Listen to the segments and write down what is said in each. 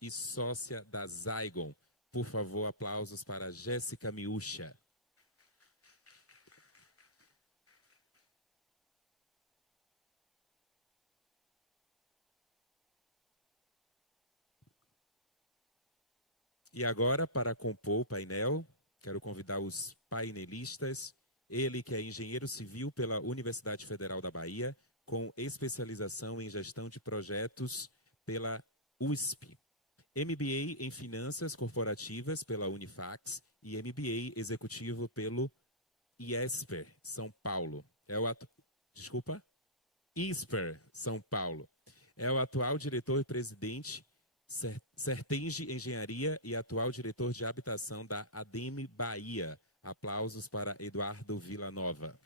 e sócia da Zygon. Por favor, aplausos para Jéssica Miúcha. E agora, para compor o painel, quero convidar os painelistas. Ele que é engenheiro civil pela Universidade Federal da Bahia, com especialização em gestão de projetos pela USP. MBA em Finanças Corporativas pela Unifax e MBA Executivo pelo IESPER, São Paulo. ISPER, São Paulo. É o atual diretor e presidente Sertenge Engenharia e atual diretor de habitação da ADEME Bahia. Aplausos para Eduardo Villanova.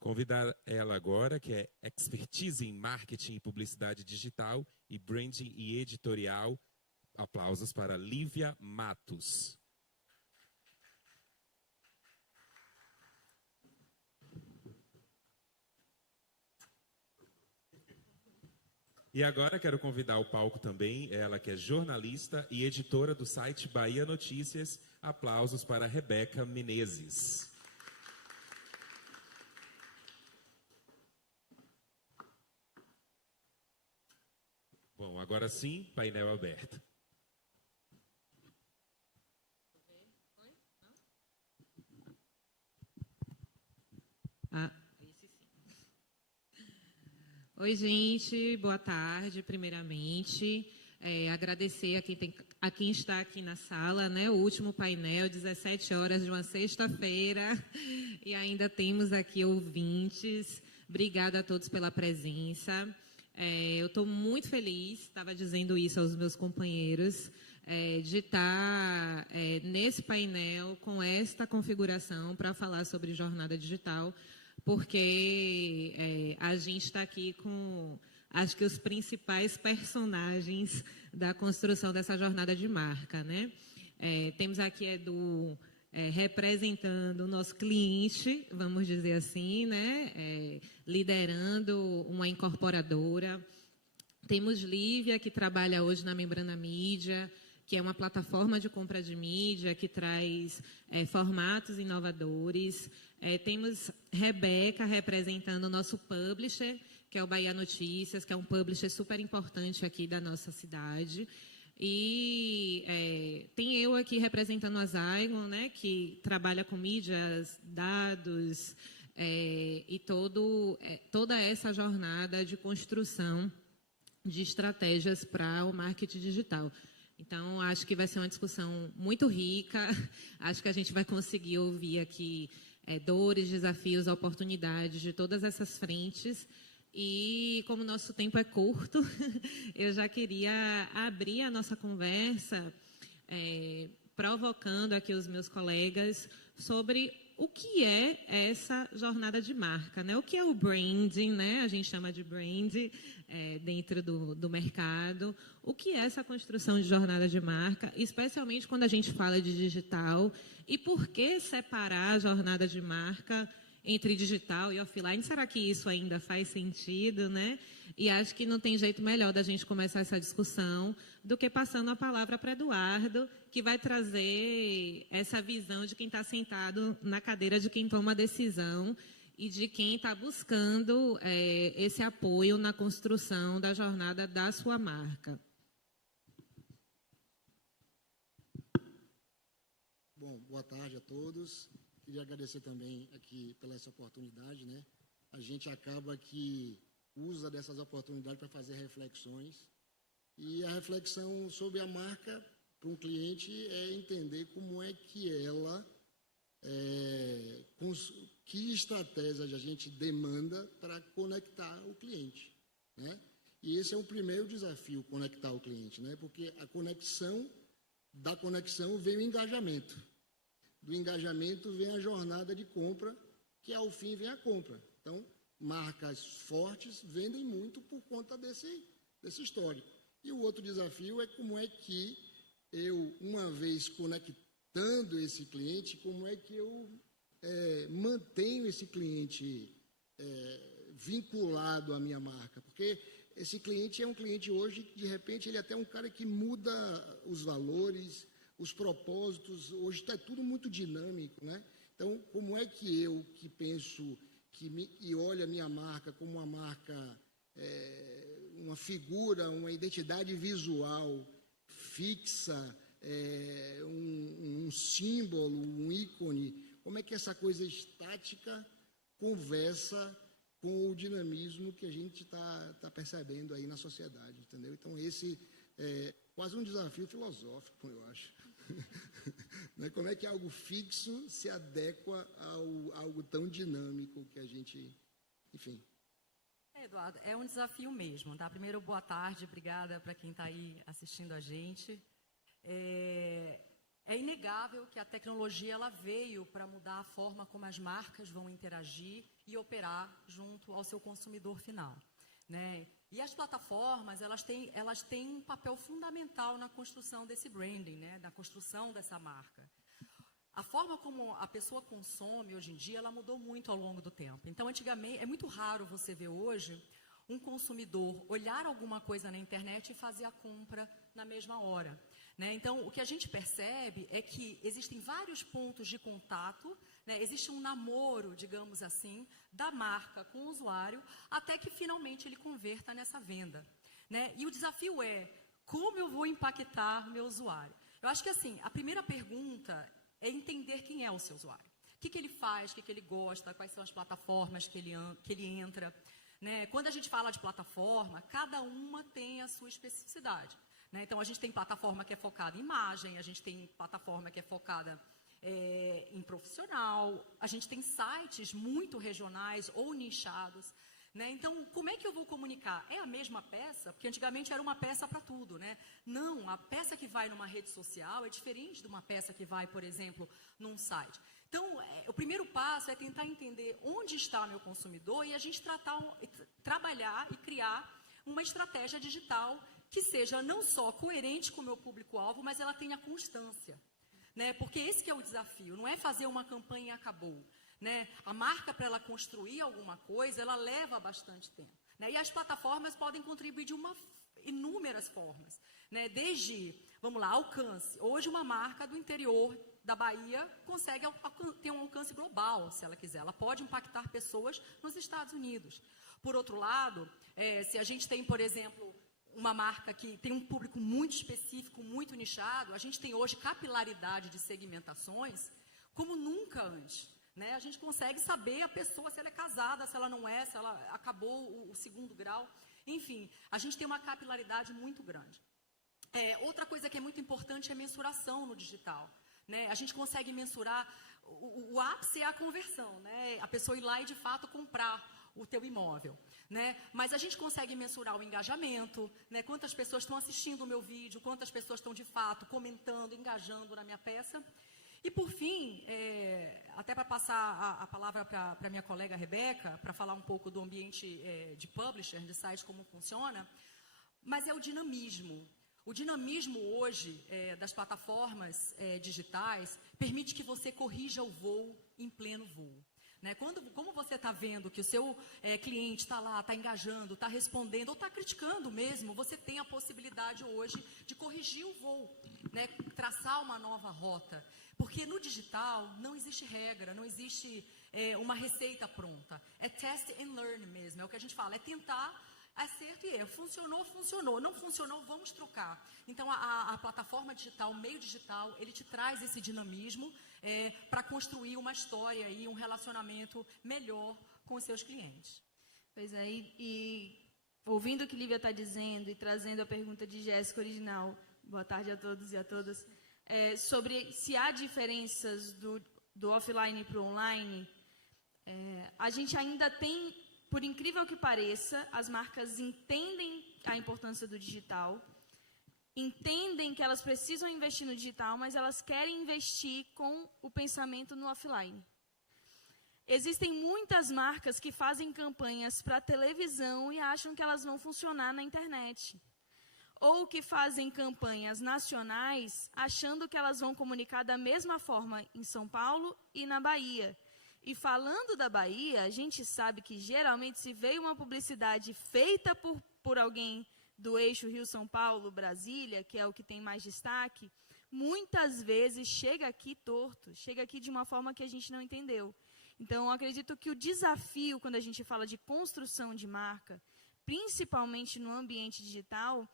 Convidar ela agora, que é expertise em marketing e publicidade digital e branding e editorial. Aplausos para Lívia Matos. E agora quero convidar ao palco também ela que é jornalista e editora do site Bahia Notícias. Aplausos para Rebeca Menezes. Bom, agora sim, painel aberto. Oi, gente, boa tarde, primeiramente. Agradecer a quem está aqui na sala, né? O último painel, 17 horas de uma sexta-feira, e ainda temos aqui ouvintes. Obrigada a todos pela presença. Eu estou muito feliz, estava dizendo isso aos meus companheiros, de estar nesse painel com esta configuração para falar sobre jornada digital, porque a gente está aqui com, acho que, os principais personagens da construção dessa jornada de marca, né? Temos aqui Edu representando o nosso cliente, vamos dizer assim, né? Liderando uma incorporadora. Temos Lívia, que trabalha hoje na Membrana Mídia, que é uma plataforma de compra de mídia que traz formatos inovadores. Temos Rebeca representando o nosso publisher, que é o Bahia Notícias, que é um publisher super importante aqui da nossa cidade. E tem eu aqui representando a Zygon, né, que trabalha com mídias, dados e toda essa jornada de construção de estratégias para o marketing digital. Então, acho que vai ser uma discussão muito rica. Acho que a gente vai conseguir ouvir aqui dores, desafios, oportunidades de todas essas frentes. E, como o nosso tempo é curto, eu já queria abrir a nossa conversa provocando aqui os meus colegas sobre o que é essa jornada de marca, né? O que é o branding, né? A gente chama de branding dentro do mercado. O que é essa construção de jornada de marca, especialmente quando a gente fala de digital, e por que separar a jornada de marca entre digital e offline? Será que isso ainda faz sentido, né? E acho que não tem jeito melhor da gente começar essa discussão do que passando a palavra para Eduardo, que vai trazer essa visão de quem está sentado na cadeira de quem toma a decisão e de quem está buscando esse apoio na construção da jornada da sua marca. Bom, boa tarde a todos. Queria agradecer também aqui pela essa oportunidade, né? A gente acaba que usa dessas oportunidades para fazer reflexões. E a reflexão sobre a marca para um cliente é entender como é que ela, que estratégia a gente demanda para conectar o cliente, né? E esse é o primeiro desafio, conectar o cliente, né? Porque da conexão vem o engajamento. Do engajamento vem a jornada de compra, que ao fim vem a compra. Então, marcas fortes vendem muito por conta desse histórico. E o outro desafio é como é que eu, uma vez conectando esse cliente, como é que eu mantenho esse cliente vinculado à minha marca? Porque esse cliente é um cliente hoje, de repente, ele é até um cara que muda os valores, os propósitos. Hoje está tudo muito dinâmico, né? Então, como é que eu, que penso e olho a minha marca como uma marca, uma figura, uma identidade visual fixa, um símbolo, um ícone, como é que essa coisa estática conversa com o dinamismo que a gente está percebendo aí na sociedade, entendeu? Então, esse é quase um desafio filosófico, eu acho. Como é que algo fixo se adequa a algo tão dinâmico que a gente... Enfim. Eduardo, é um desafio mesmo, tá? Primeiro, boa tarde, obrigada para quem está aí assistindo a gente. É inegável que a tecnologia ela veio para mudar a forma como as marcas vão interagir e operar junto ao seu consumidor final, né? E as plataformas, elas têm um papel fundamental na construção desse branding, né? Na construção dessa marca. A forma como a pessoa consome hoje em dia, ela mudou muito ao longo do tempo. Então, antigamente, é muito raro você ver hoje um consumidor olhar alguma coisa na internet e fazer a compra na mesma hora, né? Então, o que a gente percebe é que existem vários pontos de contato, né? Existe um namoro, digamos assim, da marca com o usuário, até que finalmente ele converta nessa venda, né? E o desafio é, como eu vou impactar o meu usuário? Eu acho que, assim, a primeira pergunta é entender quem é o seu usuário. O que ele faz, o que ele gosta, quais são as plataformas que ele entra, né? Quando a gente fala de plataforma, cada uma tem a sua especificidade, né? Então, a gente tem plataforma que é focada em imagem, a gente tem plataforma que é focada em profissional, a gente tem sites muito regionais ou nichados, né? Então, como é que eu vou comunicar? É a mesma peça? Porque antigamente era uma peça para tudo, né? Não, a peça que vai numa rede social é diferente de uma peça que vai, por exemplo, num site. Então, o primeiro passo é tentar entender onde está meu consumidor e a gente trabalhar e criar uma estratégia digital que seja não só coerente com o meu público-alvo, mas ela tenha constância, né? Porque esse que é o desafio, não é fazer uma campanha e acabou, né? A marca, para ela construir alguma coisa, ela leva bastante tempo, né? E as plataformas podem contribuir de inúmeras formas, né? Desde, vamos lá, alcance. Hoje, uma marca do interior da Bahia consegue ter um alcance global, se ela quiser. Ela pode impactar pessoas nos Estados Unidos. Por outro lado, se a gente tem, por exemplo, uma marca que tem um público muito específico, muito nichado, a gente tem hoje capilaridade de segmentações como nunca antes, né? A gente consegue saber a pessoa, se ela é casada, se ela não é, se ela acabou o segundo grau. Enfim, a gente tem uma capilaridade muito grande. Outra coisa que é muito importante é a mensuração no digital, né? A gente consegue mensurar, o ápice é a conversão, né? A pessoa ir lá e, de fato, comprar o teu imóvel, né? Mas a gente consegue mensurar o engajamento, né? Quantas pessoas estão assistindo o meu vídeo, quantas pessoas estão, de fato, comentando, engajando na minha peça. E, por fim, até para passar a palavra para a minha colega Rebeca, para falar um pouco do ambiente de publisher, de site, como funciona, mas é o dinamismo. O dinamismo hoje das plataformas digitais permite que você corrija o voo em pleno voo, né? Como você está vendo que o seu cliente está lá, está engajando, está respondendo ou está criticando mesmo, você tem a possibilidade hoje de corrigir o voo, né? Traçar uma nova rota. Porque no digital não existe regra, não existe uma receita pronta. É test and learn mesmo, é o que a gente fala, é tentar, acerto e erro. Funcionou, funcionou. Não funcionou, vamos trocar. Então, a plataforma digital, o meio digital, ele te traz esse dinamismo para construir uma história e um relacionamento melhor com os seus clientes. Pois é, e ouvindo o que Lívia está dizendo e trazendo a pergunta de Jéssica original, boa tarde a todos e a todas, sobre se há diferenças do offline para o online, a gente ainda tem, por incrível que pareça, as marcas entendem a importância do digital, entendem que elas precisam investir no digital, mas elas querem investir com o pensamento no offline. Existem muitas marcas que fazem campanhas para televisão e acham que elas vão funcionar na internet. Ou que fazem campanhas nacionais achando que elas vão comunicar da mesma forma em São Paulo e na Bahia. E falando da Bahia, a gente sabe que geralmente se veio uma publicidade feita por alguém do eixo Rio-São Paulo, Brasília, que é o que tem mais destaque, muitas vezes chega aqui torto, chega aqui de uma forma que a gente não entendeu. Então, eu acredito que o desafio, quando a gente fala de construção de marca, principalmente no ambiente digital,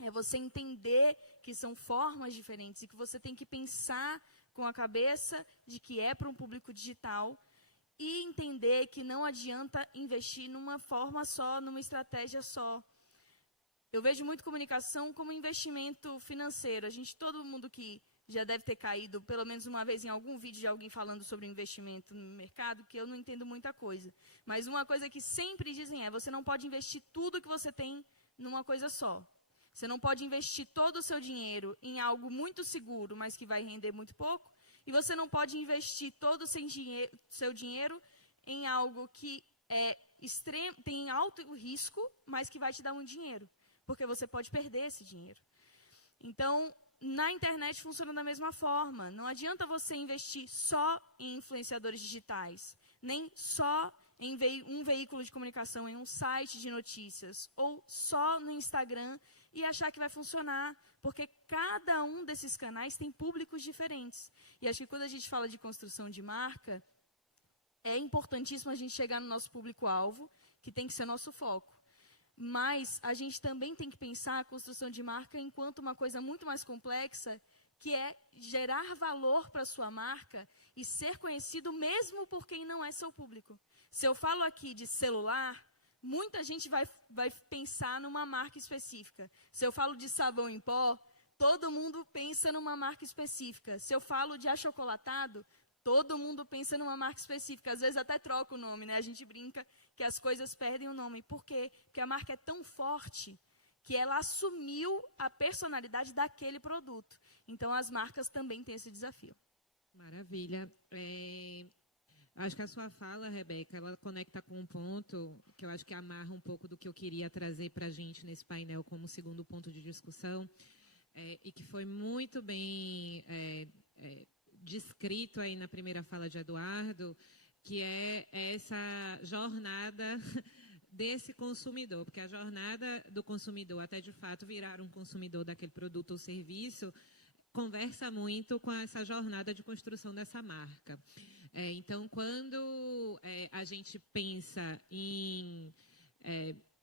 é você entender que são formas diferentes e que você tem que pensar com a cabeça de que é para um público digital e entender que não adianta investir numa forma só, numa estratégia só. Eu vejo muito comunicação como investimento financeiro. Todo mundo que já deve ter caído pelo menos uma vez em algum vídeo de alguém falando sobre investimento no mercado, que eu não entendo muita coisa. Mas uma coisa que sempre dizem você não pode investir tudo que você tem numa coisa só. Você não pode investir todo o seu dinheiro em algo muito seguro, mas que vai render muito pouco. E você não pode investir todo o seu dinheiro em algo que tem alto risco, mas que vai te dar muito dinheiro. Porque você pode perder esse dinheiro. Então, na internet funciona da mesma forma. Não adianta você investir só em influenciadores digitais, nem só em um veículo de comunicação, em um site de notícias, ou só no Instagram e achar que vai funcionar, porque cada um desses canais tem públicos diferentes. E acho que quando a gente fala de construção de marca, é importantíssimo a gente chegar no nosso público-alvo, que tem que ser nosso foco. Mas a gente também tem que pensar a construção de marca enquanto uma coisa muito mais complexa, que é gerar valor para a sua marca e ser conhecido mesmo por quem não é seu público. Se eu falo aqui de celular, muita gente vai pensar numa marca específica. Se eu falo de sabão em pó, todo mundo pensa numa marca específica. Se eu falo de achocolatado, todo mundo pensa numa marca específica. Às vezes até troca o nome, né? A gente brinca que as coisas perdem o nome. Por quê? Porque a marca é tão forte que ela assumiu a personalidade daquele produto. Então, as marcas também têm esse desafio. Maravilha. Acho que a sua fala, Rebeca, ela conecta com um ponto que eu acho que amarra um pouco do que eu queria trazer para a gente nesse painel como segundo ponto de discussão, e que foi muito bem descrito aí na primeira fala de Eduardo, que é essa jornada desse consumidor, porque a jornada do consumidor até de fato virar um consumidor daquele produto ou serviço conversa muito com essa jornada de construção dessa marca. Então, quando a gente pensa em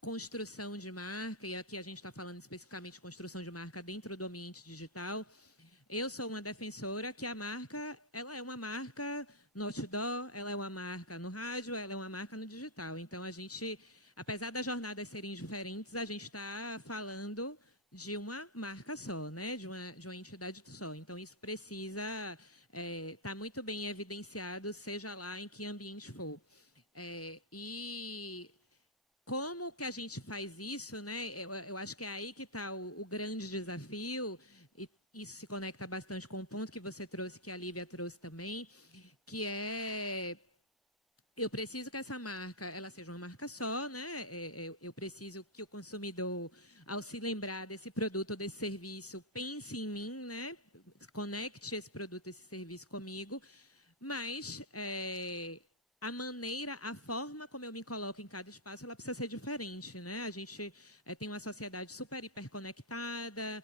construção de marca, e aqui a gente está falando especificamente de construção de marca dentro do ambiente digital, eu sou uma defensora que a marca, ela é uma marca no outdoor, ela é uma marca no rádio, ela é uma marca no digital. Então, a gente, apesar das jornadas serem diferentes, a gente está falando de uma marca só, né? de uma entidade só. Então, isso precisa estar muito bem evidenciado, seja lá em que ambiente for. E como que a gente faz isso, né? Eu acho que é aí que está o grande desafio, e isso se conecta bastante com o ponto que você trouxe, que a Lívia trouxe também, que é... Eu preciso que essa marca ela seja uma marca só, né? Eu preciso que o consumidor, ao se lembrar desse produto ou desse serviço, pense em mim, né? Conecte esse produto, esse serviço comigo, mas a maneira, a forma como eu me coloco em cada espaço, ela precisa ser diferente, né? A gente tem uma sociedade super hiperconectada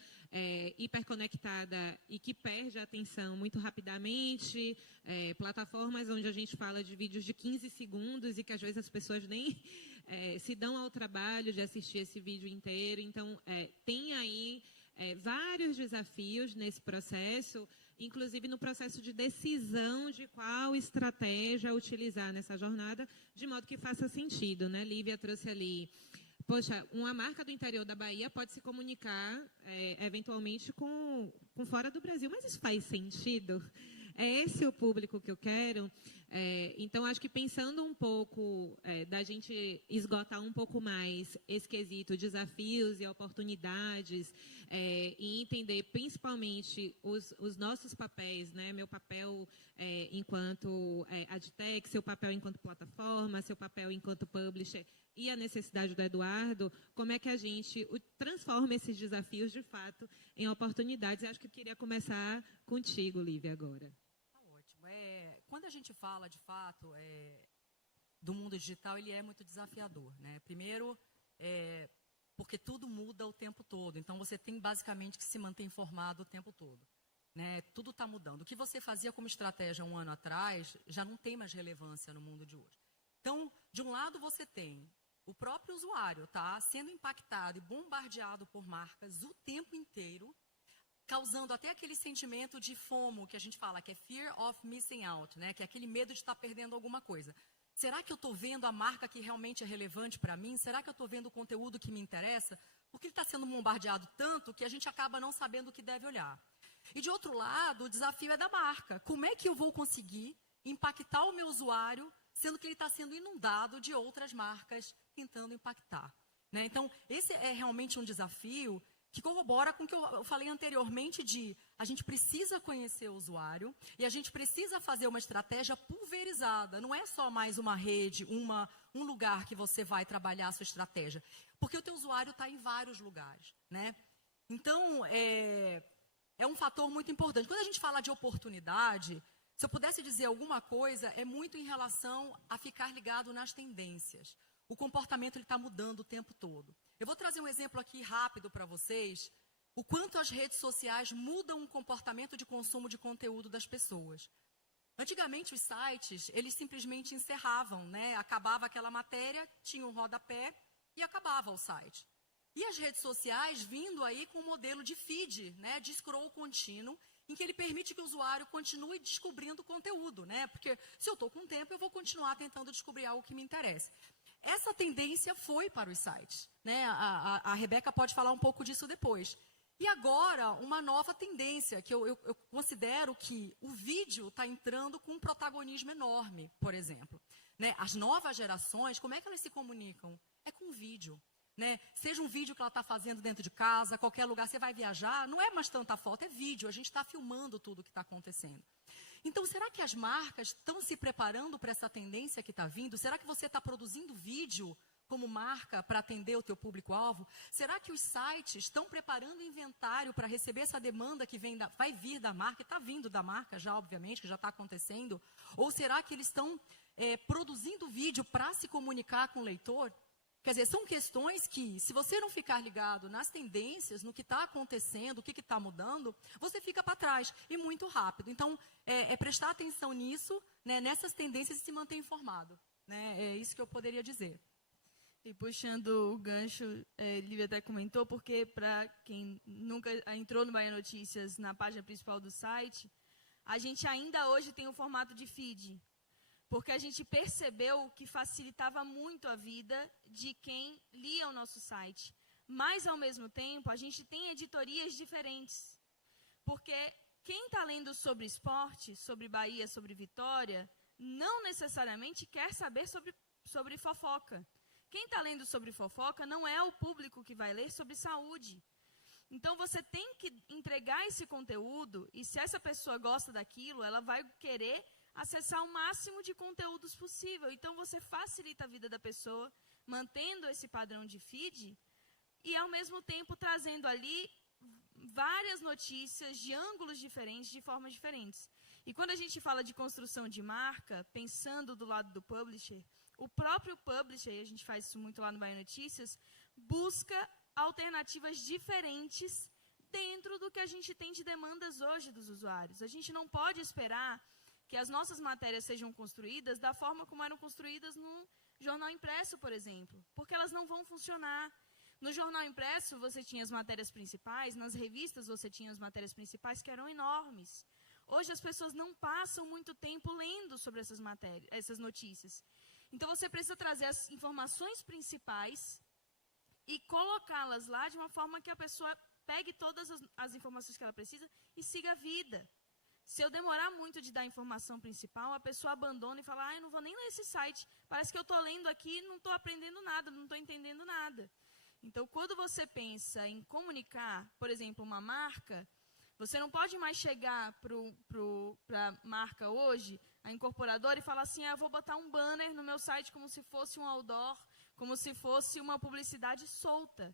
e que perde a atenção muito rapidamente, plataformas onde a gente fala de vídeos de 15 segundos e que às vezes as pessoas nem se dão ao trabalho de assistir esse vídeo inteiro. Então, tem aí vários desafios nesse processo, inclusive no processo de decisão de qual estratégia utilizar nessa jornada, de modo que faça sentido, né? Lívia trouxe ali, poxa, uma marca do interior da Bahia pode se comunicar eventualmente com fora do Brasil, mas isso faz sentido? É esse o público que eu quero? Então, acho que pensando um pouco da gente esgotar um pouco mais esse quesito, desafios e oportunidades, e entender principalmente os nossos papéis, né? Meu papel enquanto adtech, seu papel enquanto plataforma, seu papel enquanto publisher e a necessidade do Eduardo, como é que a gente transforma esses desafios, de fato, em oportunidades. Eu acho que eu queria começar contigo, Lívia, agora. Tá ótimo. quando a gente fala, de fato, do mundo digital, ele é muito desafiador, né? Primeiro, porque tudo muda o tempo todo. Então, você tem basicamente que se manter informado o tempo todo, né? Tudo está mudando. O que você fazia como estratégia 1 ano atrás já não tem mais relevância no mundo de hoje. Então, de um lado, você tem o próprio usuário, tá, sendo impactado e bombardeado por marcas o tempo inteiro, causando até aquele sentimento de FOMO, que a gente fala, que é Fear of Missing Out, né? Que é aquele medo de estar perdendo alguma coisa. Será que eu estou vendo a marca que realmente é relevante para mim? Será que eu estou vendo o conteúdo que me interessa? Porque ele está sendo bombardeado tanto que a gente acaba não sabendo o que deve olhar. E de outro lado, o desafio é da marca. Como é que eu vou conseguir impactar o meu usuário, sendo que ele está sendo inundado de outras marcas tentando impactar, né? Então, esse é realmente um desafio que corrobora com o que eu falei anteriormente de a gente precisa conhecer o usuário e a gente precisa fazer uma estratégia pulverizada. Não é só mais uma rede, um lugar que você vai trabalhar a sua estratégia, porque o teu usuário está em vários lugares, né? Então, é um fator muito importante. Quando a gente fala de oportunidade, se eu pudesse dizer alguma coisa, é muito em relação a ficar ligado nas tendências. O comportamento está mudando o tempo todo. Eu vou trazer um exemplo aqui rápido para vocês, o quanto as redes sociais mudam o comportamento de consumo de conteúdo das pessoas. Antigamente, os sites, eles simplesmente encerravam, né? Acabava aquela matéria, tinha um rodapé e acabava o site. E as redes sociais vindo aí com um modelo de feed, né? De scroll contínuo, em que ele permite que o usuário continue descobrindo conteúdo, né? Porque se eu estou com tempo, eu vou continuar tentando descobrir algo que me interessa. Essa tendência foi para os sites, né? A Rebeca pode falar um pouco disso depois. E agora, uma nova tendência, que eu considero que o vídeo está entrando com um protagonismo enorme, por exemplo, né? As novas gerações, como é que elas se comunicam? É com vídeo, né? Seja um vídeo que ela está fazendo dentro de casa, qualquer lugar, você vai viajar, não é mais tanta foto, é vídeo, a gente está filmando tudo o que está acontecendo. Então, será que as marcas estão se preparando para essa tendência que está vindo? Será que você está produzindo vídeo como marca para atender o teu público-alvo? Será que os sites estão preparando inventário para receber essa demanda que vai vir da marca, e está vindo da marca já, obviamente, que já está acontecendo? Ou será que eles estão produzindo vídeo para se comunicar com o leitor? Quer dizer, são questões que, se você não ficar ligado nas tendências, no que está acontecendo, o que está mudando, você fica para trás, e muito rápido. Então, prestar atenção nisso, né, nessas tendências e se manter informado, né? É isso que eu poderia dizer. E puxando o gancho, Lívia até comentou, porque para quem nunca entrou no Bahia Notícias, na página principal do site, a gente ainda hoje tem o formato de feed. Porque a gente percebeu que facilitava muito a vida de quem lia o nosso site. Mas, ao mesmo tempo, a gente tem editorias diferentes. Porque quem está lendo sobre esporte, sobre Bahia, sobre Vitória, não necessariamente quer saber sobre fofoca. Quem está lendo sobre fofoca não é o público que vai ler sobre saúde. Então, você tem que entregar esse conteúdo, e se essa pessoa gosta daquilo, ela vai querer acessar o máximo de conteúdos possível. Então, você facilita a vida da pessoa, mantendo esse padrão de feed, e, ao mesmo tempo, trazendo ali várias notícias de ângulos diferentes, de formas diferentes. E quando a gente fala de construção de marca, pensando do lado do publisher, o próprio publisher, e a gente faz isso muito lá no Bahia Notícias, busca alternativas diferentes dentro do que a gente tem de demandas hoje dos usuários. A gente não pode esperar que as nossas matérias sejam construídas da forma como eram construídas no jornal impresso, por exemplo, porque elas não vão funcionar. No jornal impresso, você tinha as matérias principais, nas revistas você tinha as matérias principais que eram enormes. Hoje as pessoas não passam muito tempo lendo sobre essas matérias, essas notícias. Então você precisa trazer as informações principais e colocá-las lá de uma forma que a pessoa pegue todas as informações que ela precisa e siga a vida. Se eu demorar muito de dar a informação principal, a pessoa abandona e fala, eu não vou nem ler esse site, parece que eu estou lendo aqui e não estou aprendendo nada, não estou entendendo nada. Então, quando você pensa em comunicar, por exemplo, uma marca, você não pode mais chegar para a marca hoje, a incorporadora, e falar assim, eu vou botar um banner no meu site como se fosse um outdoor, como se fosse uma publicidade solta.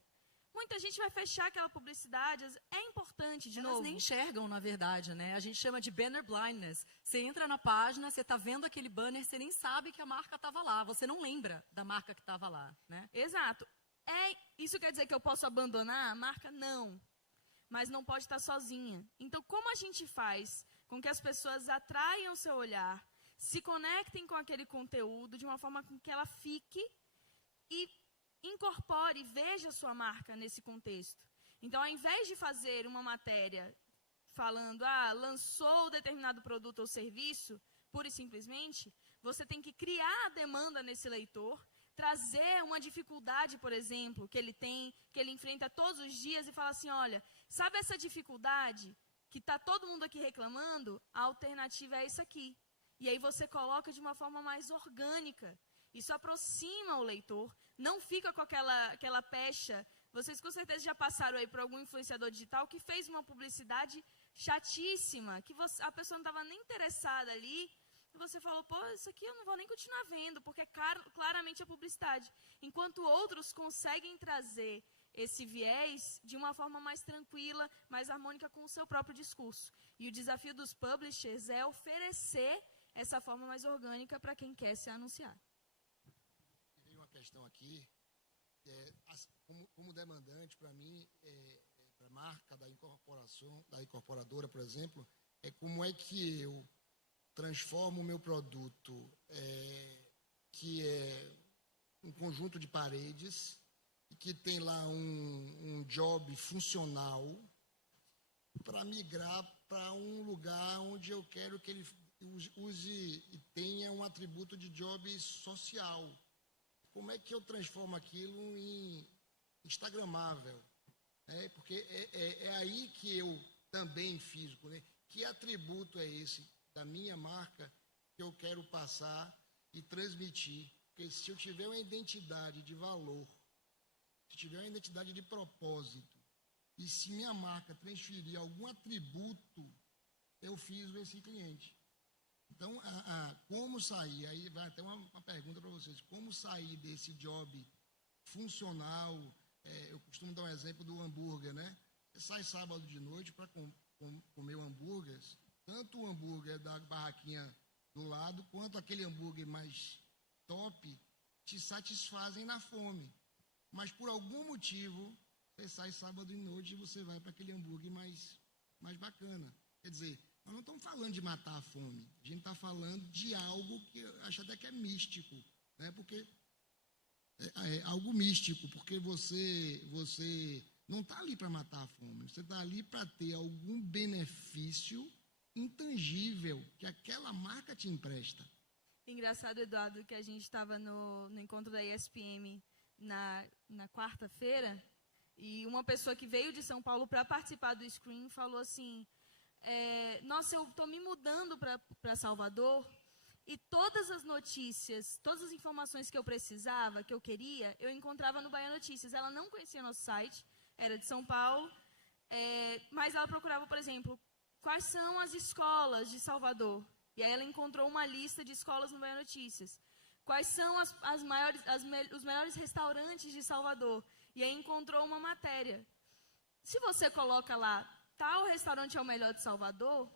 muita gente vai fechar aquela publicidade. É importante, de Elas novo. nem enxergam, na verdade, né? A gente chama de banner blindness. Você entra na página, você está vendo aquele banner, você nem sabe que a marca estava lá. Você não lembra da marca que estava lá, né? Exato. Isso quer dizer que eu posso abandonar a marca? Não. Mas não pode estar sozinha. Então, como a gente faz com que as pessoas atraiam o seu olhar, se conectem com aquele conteúdo de uma forma com que ela fique e incorpore, veja a sua marca nesse contexto. Então, ao invés de fazer uma matéria falando, lançou determinado produto ou serviço, pura e simplesmente, você tem que criar a demanda nesse leitor, trazer uma dificuldade, por exemplo, que ele tem, que ele enfrenta todos os dias e fala assim, olha, sabe essa dificuldade que está todo mundo aqui reclamando? A alternativa é isso aqui. E aí você coloca de uma forma mais orgânica. Isso aproxima o leitor, não fica com aquela pecha. Vocês com certeza já passaram aí por algum influenciador digital que fez uma publicidade chatíssima, que a pessoa não estava nem interessada ali, e você falou, pô, isso aqui eu não vou nem continuar vendo, porque é claramente a publicidade. Enquanto outros conseguem trazer esse viés de uma forma mais tranquila, mais harmônica com o seu próprio discurso. E o desafio dos publishers é oferecer essa forma mais orgânica para quem quer se anunciar. Tem uma questão aqui, como demandante, para mim, para a marca da incorporadora, por exemplo, como é que eu transformo o meu produto, que é um conjunto de paredes, que tem lá um job funcional, para migrar para um lugar onde eu quero que ele use e tenha um atributo de job social. Como é que eu transformo aquilo em instagramável? Porque é aí que eu também físico, né? Que atributo é esse da minha marca que eu quero passar e transmitir? Porque se eu tiver uma identidade de valor, se tiver uma identidade de propósito, e se minha marca transferir algum atributo, eu fiz esse cliente. Então, como sair? Aí vai até uma pergunta para vocês. Como sair desse job funcional? Eu costumo dar um exemplo do hambúrguer, né? Você sai sábado de noite para comer o hambúrguer, tanto o hambúrguer da barraquinha do lado, quanto aquele hambúrguer mais top, te satisfazem na fome. Mas, por algum motivo, você sai sábado de noite e você vai para aquele hambúrguer mais bacana. Quer dizer, nós não estamos falando de matar a fome. A gente está falando de algo que eu acho até que é místico, né? Porque é algo místico, porque você não está ali para matar a fome. Você está ali para ter algum benefício intangível que aquela marca te empresta. Engraçado, Eduardo, que a gente estava no encontro da ESPM na quarta-feira, e uma pessoa que veio de São Paulo para participar do Screen falou assim, nossa, eu estou me mudando para Salvador e todas as notícias, todas as informações que eu precisava, que eu queria, eu encontrava no Bahia Notícias. Ela não conhecia nosso site, era de São Paulo, mas ela procurava, por exemplo, quais são as escolas de Salvador. E aí ela encontrou uma lista de escolas no Bahia Notícias. Quais são os melhores restaurantes de Salvador. E aí encontrou uma matéria. Se você coloca lá, tal restaurante é o melhor de Salvador,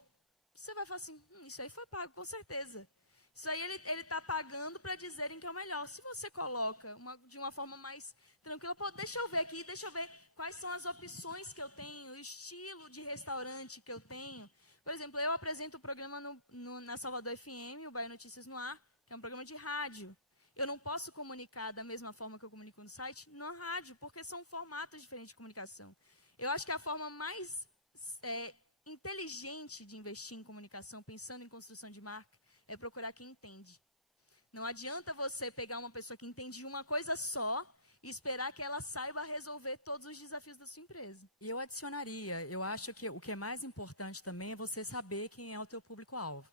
você vai falar assim, isso aí foi pago, com certeza. Isso aí ele está pagando para dizerem que é o melhor. Se você coloca de uma forma mais tranquila, deixa eu ver aqui, deixa eu ver quais são as opções que eu tenho, o estilo de restaurante que eu tenho. Por exemplo, eu apresento o programa na Salvador FM, o Bahia Notícias no Ar, que é um programa de rádio. Eu não posso comunicar da mesma forma que eu comunico no site, na rádio, porque são formatos diferentes de comunicação. Eu acho que a forma mais inteligente de investir em comunicação, pensando em construção de marca, é procurar quem entende. Não adianta você pegar uma pessoa que entende uma coisa só e esperar que ela saiba resolver todos os desafios da sua empresa. E eu adicionaria, eu acho que o que é mais importante também é você saber quem é o teu público-alvo.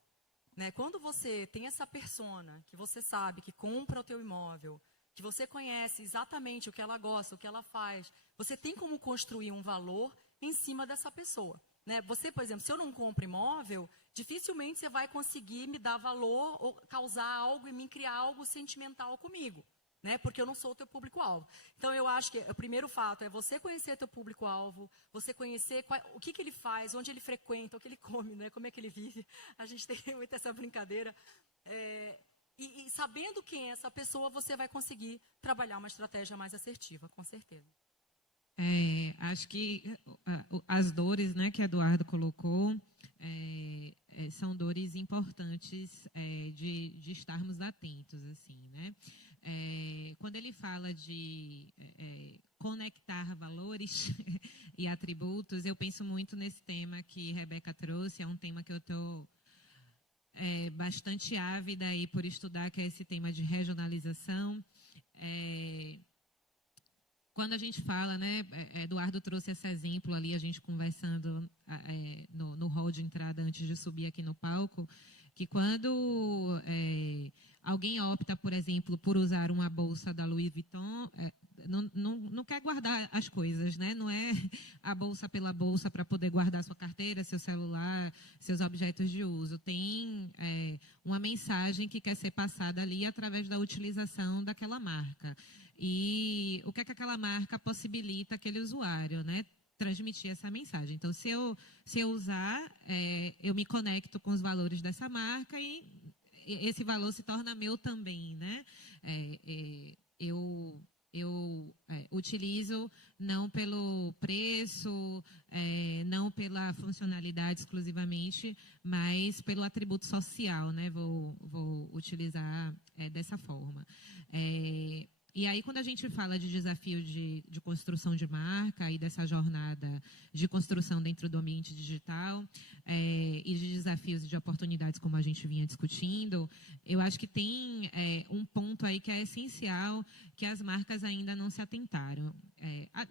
Né? Quando você tem essa persona, que você sabe que compra o teu imóvel, que você conhece exatamente o que ela gosta, o que ela faz, você tem como construir um valor em cima dessa pessoa. Né? Você, por exemplo, se eu não compro imóvel, dificilmente você vai conseguir me dar valor ou causar algo em mim, criar algo sentimental comigo. né? Porque eu não sou o teu público-alvo. Então, eu acho que o primeiro fato é você conhecer teu público-alvo, você conhecer o que ele faz, onde ele frequenta, o que ele come, né? Como é que ele vive. A gente tem muito essa brincadeira. E sabendo quem é essa pessoa, você vai conseguir trabalhar uma estratégia mais assertiva, com certeza. Acho que as dores, né, que Eduardo colocou são dores importantes de estarmos atentos, assim, né? Quando ele fala de conectar valores e atributos, eu penso muito nesse tema que Rebeca trouxe, é um tema que eu estou bastante ávida aí por estudar, que é esse tema de regionalização. Quando a gente fala, né, Eduardo trouxe esse exemplo ali, a gente conversando no hall de entrada antes de subir aqui no palco, que quando alguém opta, por exemplo, por usar uma bolsa da Louis Vuitton, não quer guardar as coisas, né? Não é a bolsa pela bolsa para poder guardar sua carteira, seu celular, seus objetos de uso. Tem uma mensagem que quer ser passada ali através da utilização daquela marca. E o que é que aquela marca possibilita aquele usuário, né? Transmitir essa mensagem. Então, se eu usar, eu me conecto com os valores dessa marca e esse valor se torna meu também, né? Eu utilizo não pelo preço, não pela funcionalidade exclusivamente, mas pelo atributo social, né? Vou utilizar dessa forma. E aí, quando a gente fala de desafio de construção de marca e dessa jornada de construção dentro do ambiente digital e de desafios e de oportunidades, como a gente vinha discutindo, eu acho que tem um ponto aí que é essencial, que as marcas ainda não se atentaram.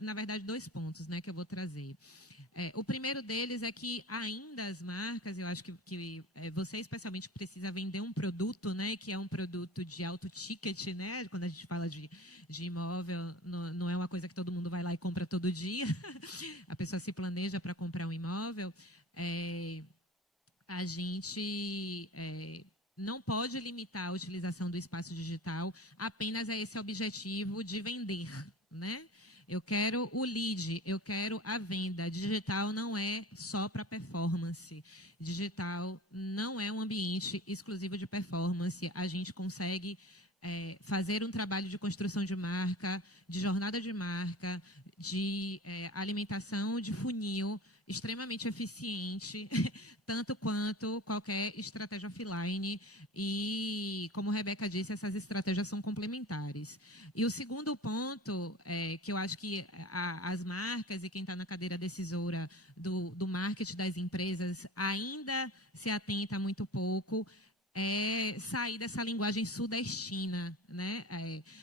Na verdade, 2 pontos, né, que eu vou trazer. O primeiro deles é que ainda as marcas, eu acho que você especialmente precisa vender um produto, né, que é um produto de alto ticket, né, quando a gente fala de imóvel, não é uma coisa que todo mundo vai lá e compra todo dia, a pessoa se planeja para comprar um imóvel, a gente não pode limitar a utilização do espaço digital apenas a esse objetivo de vender, né? Eu quero o lead, eu quero a venda. Digital não é só para performance. Digital não é um ambiente exclusivo de performance. A gente consegue fazer um trabalho de construção de marca, de jornada de marca, de alimentação de funil extremamente eficiente, tanto quanto qualquer estratégia offline. E, como a Rebeca disse, essas estratégias são complementares. E o segundo ponto, que eu acho que as marcas e quem está na cadeira decisora do marketing das empresas ainda se atenta muito pouco, sair dessa linguagem sudestina, né?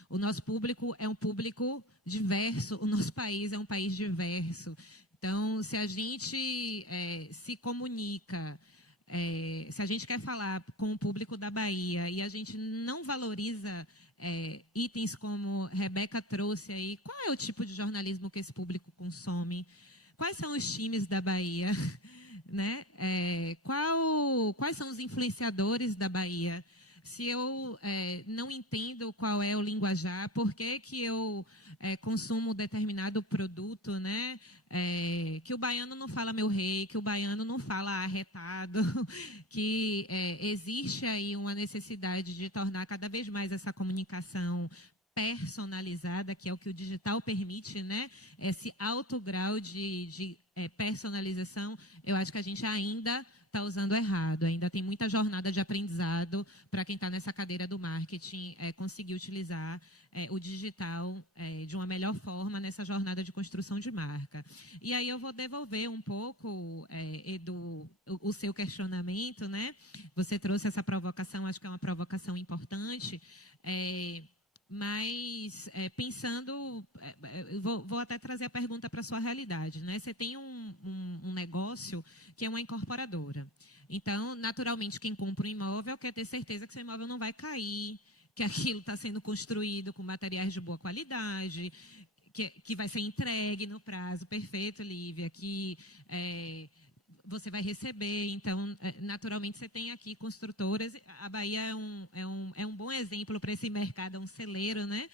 O nosso público é um público diverso, o nosso país é um país diverso. Então, se a gente se comunica, se a gente quer falar com o público da Bahia e a gente não valoriza itens como Rebeca trouxe aí, qual é o tipo de jornalismo que esse público consome? Quais são os times da Bahia? Né? Quais são os influenciadores da Bahia? Se eu não entendo qual é o linguajar, por que eu consumo determinado produto, né? Que o baiano não fala meu rei, que o baiano não fala arretado, que existe aí uma necessidade de tornar cada vez mais essa comunicação personalizada, que é o que o digital permite, né? Esse alto grau de personalização, eu acho que a gente ainda está usando errado. Ainda tem muita jornada de aprendizado para quem está nessa cadeira do marketing conseguir utilizar o digital de uma melhor forma nessa jornada de construção de marca. E aí eu vou devolver um pouco, Edu, o seu questionamento, né? Você trouxe essa provocação, acho que é uma provocação importante. Mas, pensando, vou até trazer a pergunta para a sua realidade, né? Você tem um negócio que é uma incorporadora. Então, naturalmente, quem compra um imóvel quer ter certeza que seu imóvel não vai cair, que aquilo está sendo construído com materiais de boa qualidade, que vai ser entregue no prazo perfeito, Lívia, que você vai receber. Então, naturalmente, você tem aqui construtoras. A Bahia é um bom exemplo para esse mercado, é um celeiro, né,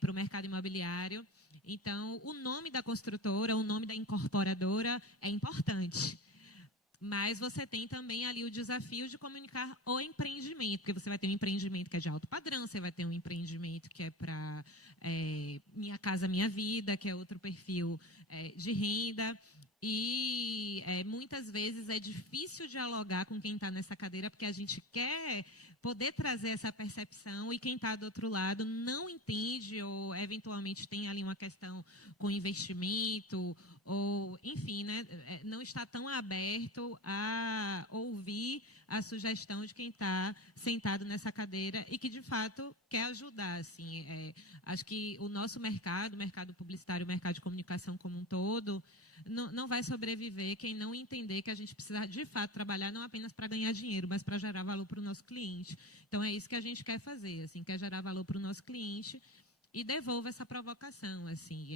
para o mercado imobiliário. Então, o nome da construtora, o nome da incorporadora é importante. Mas você tem também ali o desafio de comunicar o empreendimento, porque você vai ter um empreendimento que é de alto padrão, você vai ter um empreendimento que é para Minha Casa Minha Vida, que é outro perfil de renda. E muitas vezes é difícil dialogar com quem está nessa cadeira, porque a gente quer poder trazer essa percepção e quem está do outro lado não entende ou eventualmente tem ali uma questão com investimento ou, enfim, né, não está tão aberto a ouvir a sugestão de quem está sentado nessa cadeira e que, de fato, quer ajudar. Assim, acho que o nosso mercado, o mercado publicitário, o mercado de comunicação como um todo, não vai sobreviver quem não entender que a gente precisa, de fato, trabalhar não apenas para ganhar dinheiro, mas para gerar valor para o nosso cliente. Então, é isso que a gente quer fazer, assim, quer gerar valor para o nosso cliente e devolva essa provocação. Assim,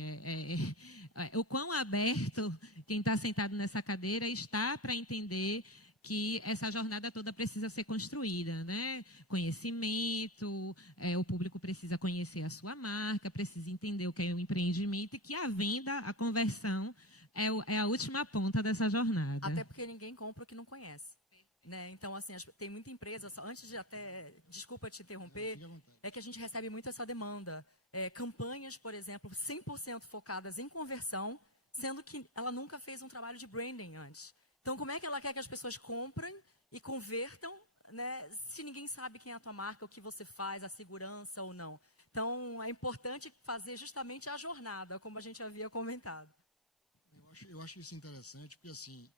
o quão aberto quem está sentado nessa cadeira está para entender que essa jornada toda precisa ser construída, né? Conhecimento, o público precisa conhecer a sua marca, precisa entender o que é o empreendimento e que a venda, a conversão, é a última ponta dessa jornada. Até porque ninguém compra o que não conhece. Né? Então, assim, tem muita empresa, antes de até, desculpa te interromper, é que a gente recebe muito essa demanda. Campanhas, por exemplo, 100% focadas em conversão, sendo que ela nunca fez um trabalho de branding antes. Então, como é que ela quer que as pessoas comprem e convertam, né, se ninguém sabe quem é a tua marca, o que você faz, a segurança ou não? Então, é importante fazer justamente a jornada, como a gente havia comentado. Eu acho isso interessante, porque, assim,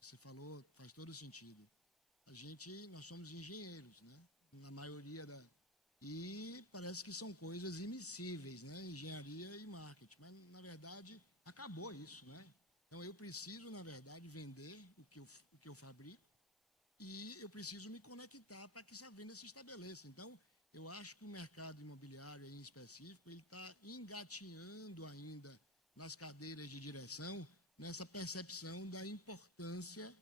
você falou, faz todo sentido. Nós somos engenheiros, né? Na maioria e parece que são coisas imissíveis, né? Engenharia e marketing. Mas, na verdade, acabou isso, né? Então, eu preciso, na verdade, vender o que eu fabrico e eu preciso me conectar para que essa venda se estabeleça. Então, eu acho que o mercado imobiliário, em específico, ele está engatinhando ainda nas cadeiras de direção, nessa percepção da importância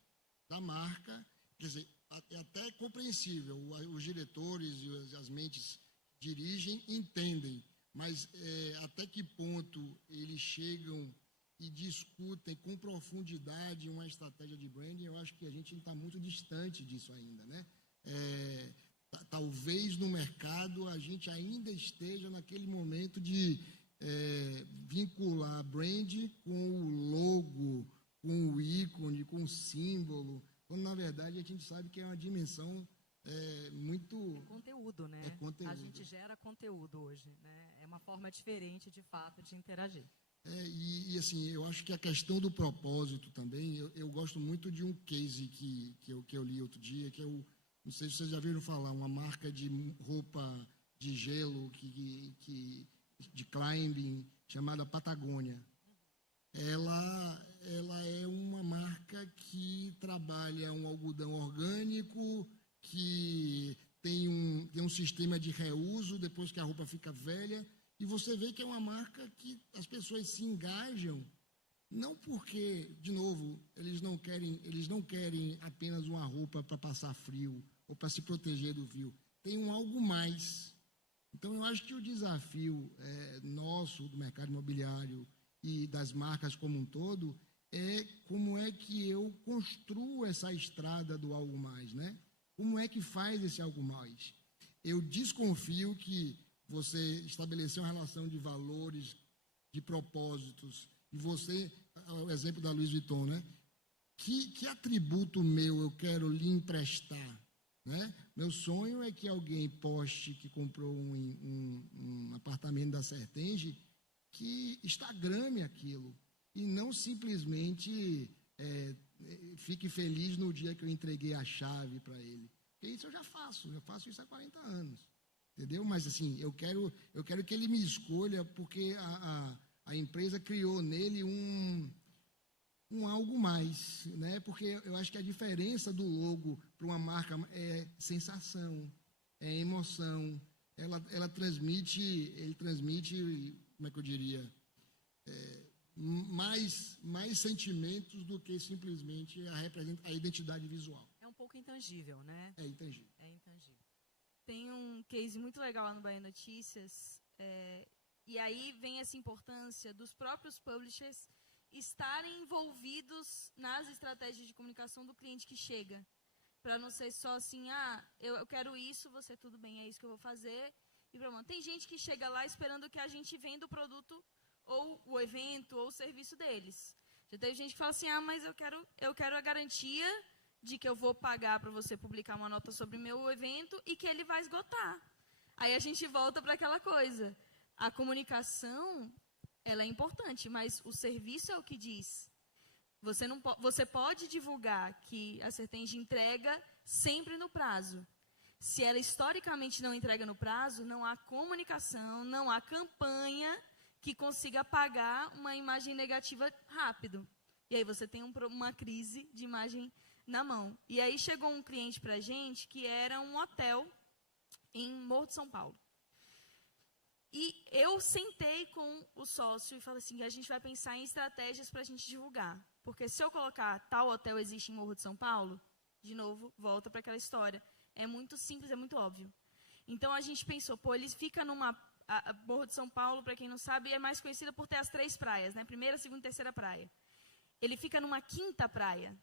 da marca. Quer dizer, é até compreensível, os diretores e as mentes dirigem, entendem, mas até que ponto eles chegam e discutem com profundidade uma estratégia de branding, eu acho que a gente está muito distante disso ainda, né? Talvez no mercado a gente ainda esteja naquele momento de vincular brand com o logo, com o ícone, com o símbolo, quando na verdade a gente sabe que é uma dimensão muito... É conteúdo, né? É conteúdo. A gente gera conteúdo hoje, né? É uma forma diferente, de fato, de interagir. Assim, eu acho que a questão do propósito também, eu gosto muito de um case que eu li outro dia, que não sei se vocês já viram falar, uma marca de roupa de gelo de climbing, chamada Patagônia. Ela é uma marca que trabalha um algodão orgânico, que tem um sistema de reuso depois que a roupa fica velha, e você vê que é uma marca que as pessoas se engajam, não porque, de novo, eles não querem apenas uma roupa para passar frio ou para se proteger do frio, tem um algo mais. Então, eu acho que o desafio nosso, do mercado imobiliário e das marcas como um todo, é como é que eu construo essa estrada do algo mais, né? Como é que faz esse algo mais? Eu desconfio que você estabeleceu uma relação de valores, de propósitos, e você, o exemplo da Louis Vuitton, né? Que atributo meu eu quero lhe emprestar? Né? Meu sonho é que alguém poste que comprou um apartamento da Sertenge, que instagrame aquilo e não simplesmente fique feliz no dia que eu entreguei a chave para ele. Porque isso eu faço isso há 40 anos, entendeu? Mas assim, eu quero que ele me escolha porque a empresa criou nele um algo mais, né? Porque eu acho que a diferença do logo para uma marca é sensação, é emoção. Ele transmite, como é que eu diria, mais sentimentos do que simplesmente a identidade visual. É um pouco intangível, né? É intangível. É intangível. Tem um case muito legal lá no Bahia Notícias, e aí vem essa importância dos próprios publishers estarem envolvidos nas estratégias de comunicação do cliente que chega, para não ser só assim, eu quero isso, você tudo bem, é isso que eu vou fazer, e pronto. Tem gente que chega lá esperando que a gente venda o produto, ou o evento, ou o serviço deles. Já teve gente que fala assim, mas eu quero a garantia de que eu vou pagar para você publicar uma nota sobre o meu evento e que ele vai esgotar. Aí a gente volta para aquela coisa. A comunicação, ela é importante, mas o serviço é o que diz. Você pode divulgar que a Sertenge entrega sempre no prazo. Se ela historicamente não entrega no prazo, não há comunicação, não há campanha que consiga apagar uma imagem negativa rápido. E aí você tem uma crise de imagem na mão. E aí chegou um cliente para a gente que era um hotel em Morro de São Paulo. E eu sentei com o sócio e falei assim, a gente vai pensar em estratégias para a gente divulgar. Porque se eu colocar tal hotel existe em Morro de São Paulo, de novo, volta para aquela história. É muito simples, é muito óbvio. Então a gente pensou, ele fica numa... Morro de São Paulo, para quem não sabe, é mais conhecida por ter as 3 praias, né? Primeira, segunda e terceira praia. Ele fica numa 5ª praia.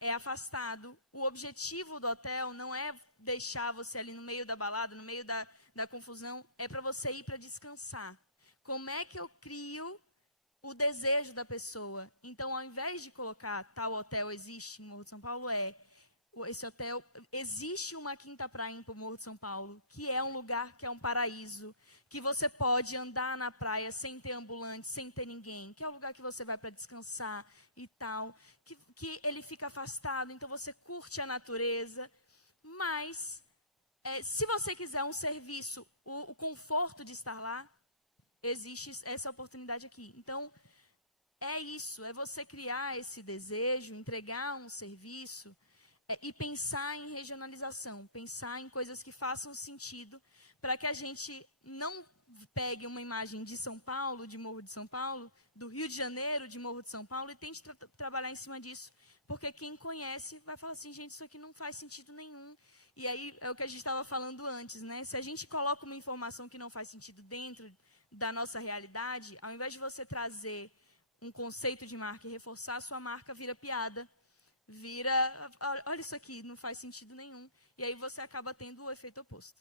É afastado. O objetivo do hotel não é deixar você ali no meio da balada, no meio da confusão, é para você ir para descansar. Como é que eu crio o desejo da pessoa? Então, ao invés de colocar tal hotel existe em Morro de São Paulo, esse hotel, existe uma 5ª praia em Morro de São Paulo, que é um lugar que é um paraíso, que você pode andar na praia sem ter ambulante, sem ter ninguém, que é um lugar que você vai para descansar e tal, que ele fica afastado, então você curte a natureza, mas se você quiser um serviço, o conforto de estar lá, existe essa oportunidade aqui. Então, é isso, é você criar esse desejo, entregar um serviço e pensar em regionalização, pensar em coisas que façam sentido para que a gente não pegue uma imagem de São Paulo, de Morro de São Paulo, do Rio de Janeiro, de Morro de São Paulo, e tente trabalhar em cima disso. Porque quem conhece vai falar assim, gente, isso aqui não faz sentido nenhum. E aí é o que a gente estava falando antes, né? Se a gente coloca uma informação que não faz sentido dentro da nossa realidade, ao invés de você trazer um conceito de marca e reforçar a sua marca, vira piada. Olha isso aqui, não faz sentido nenhum. E aí você acaba tendo o efeito oposto.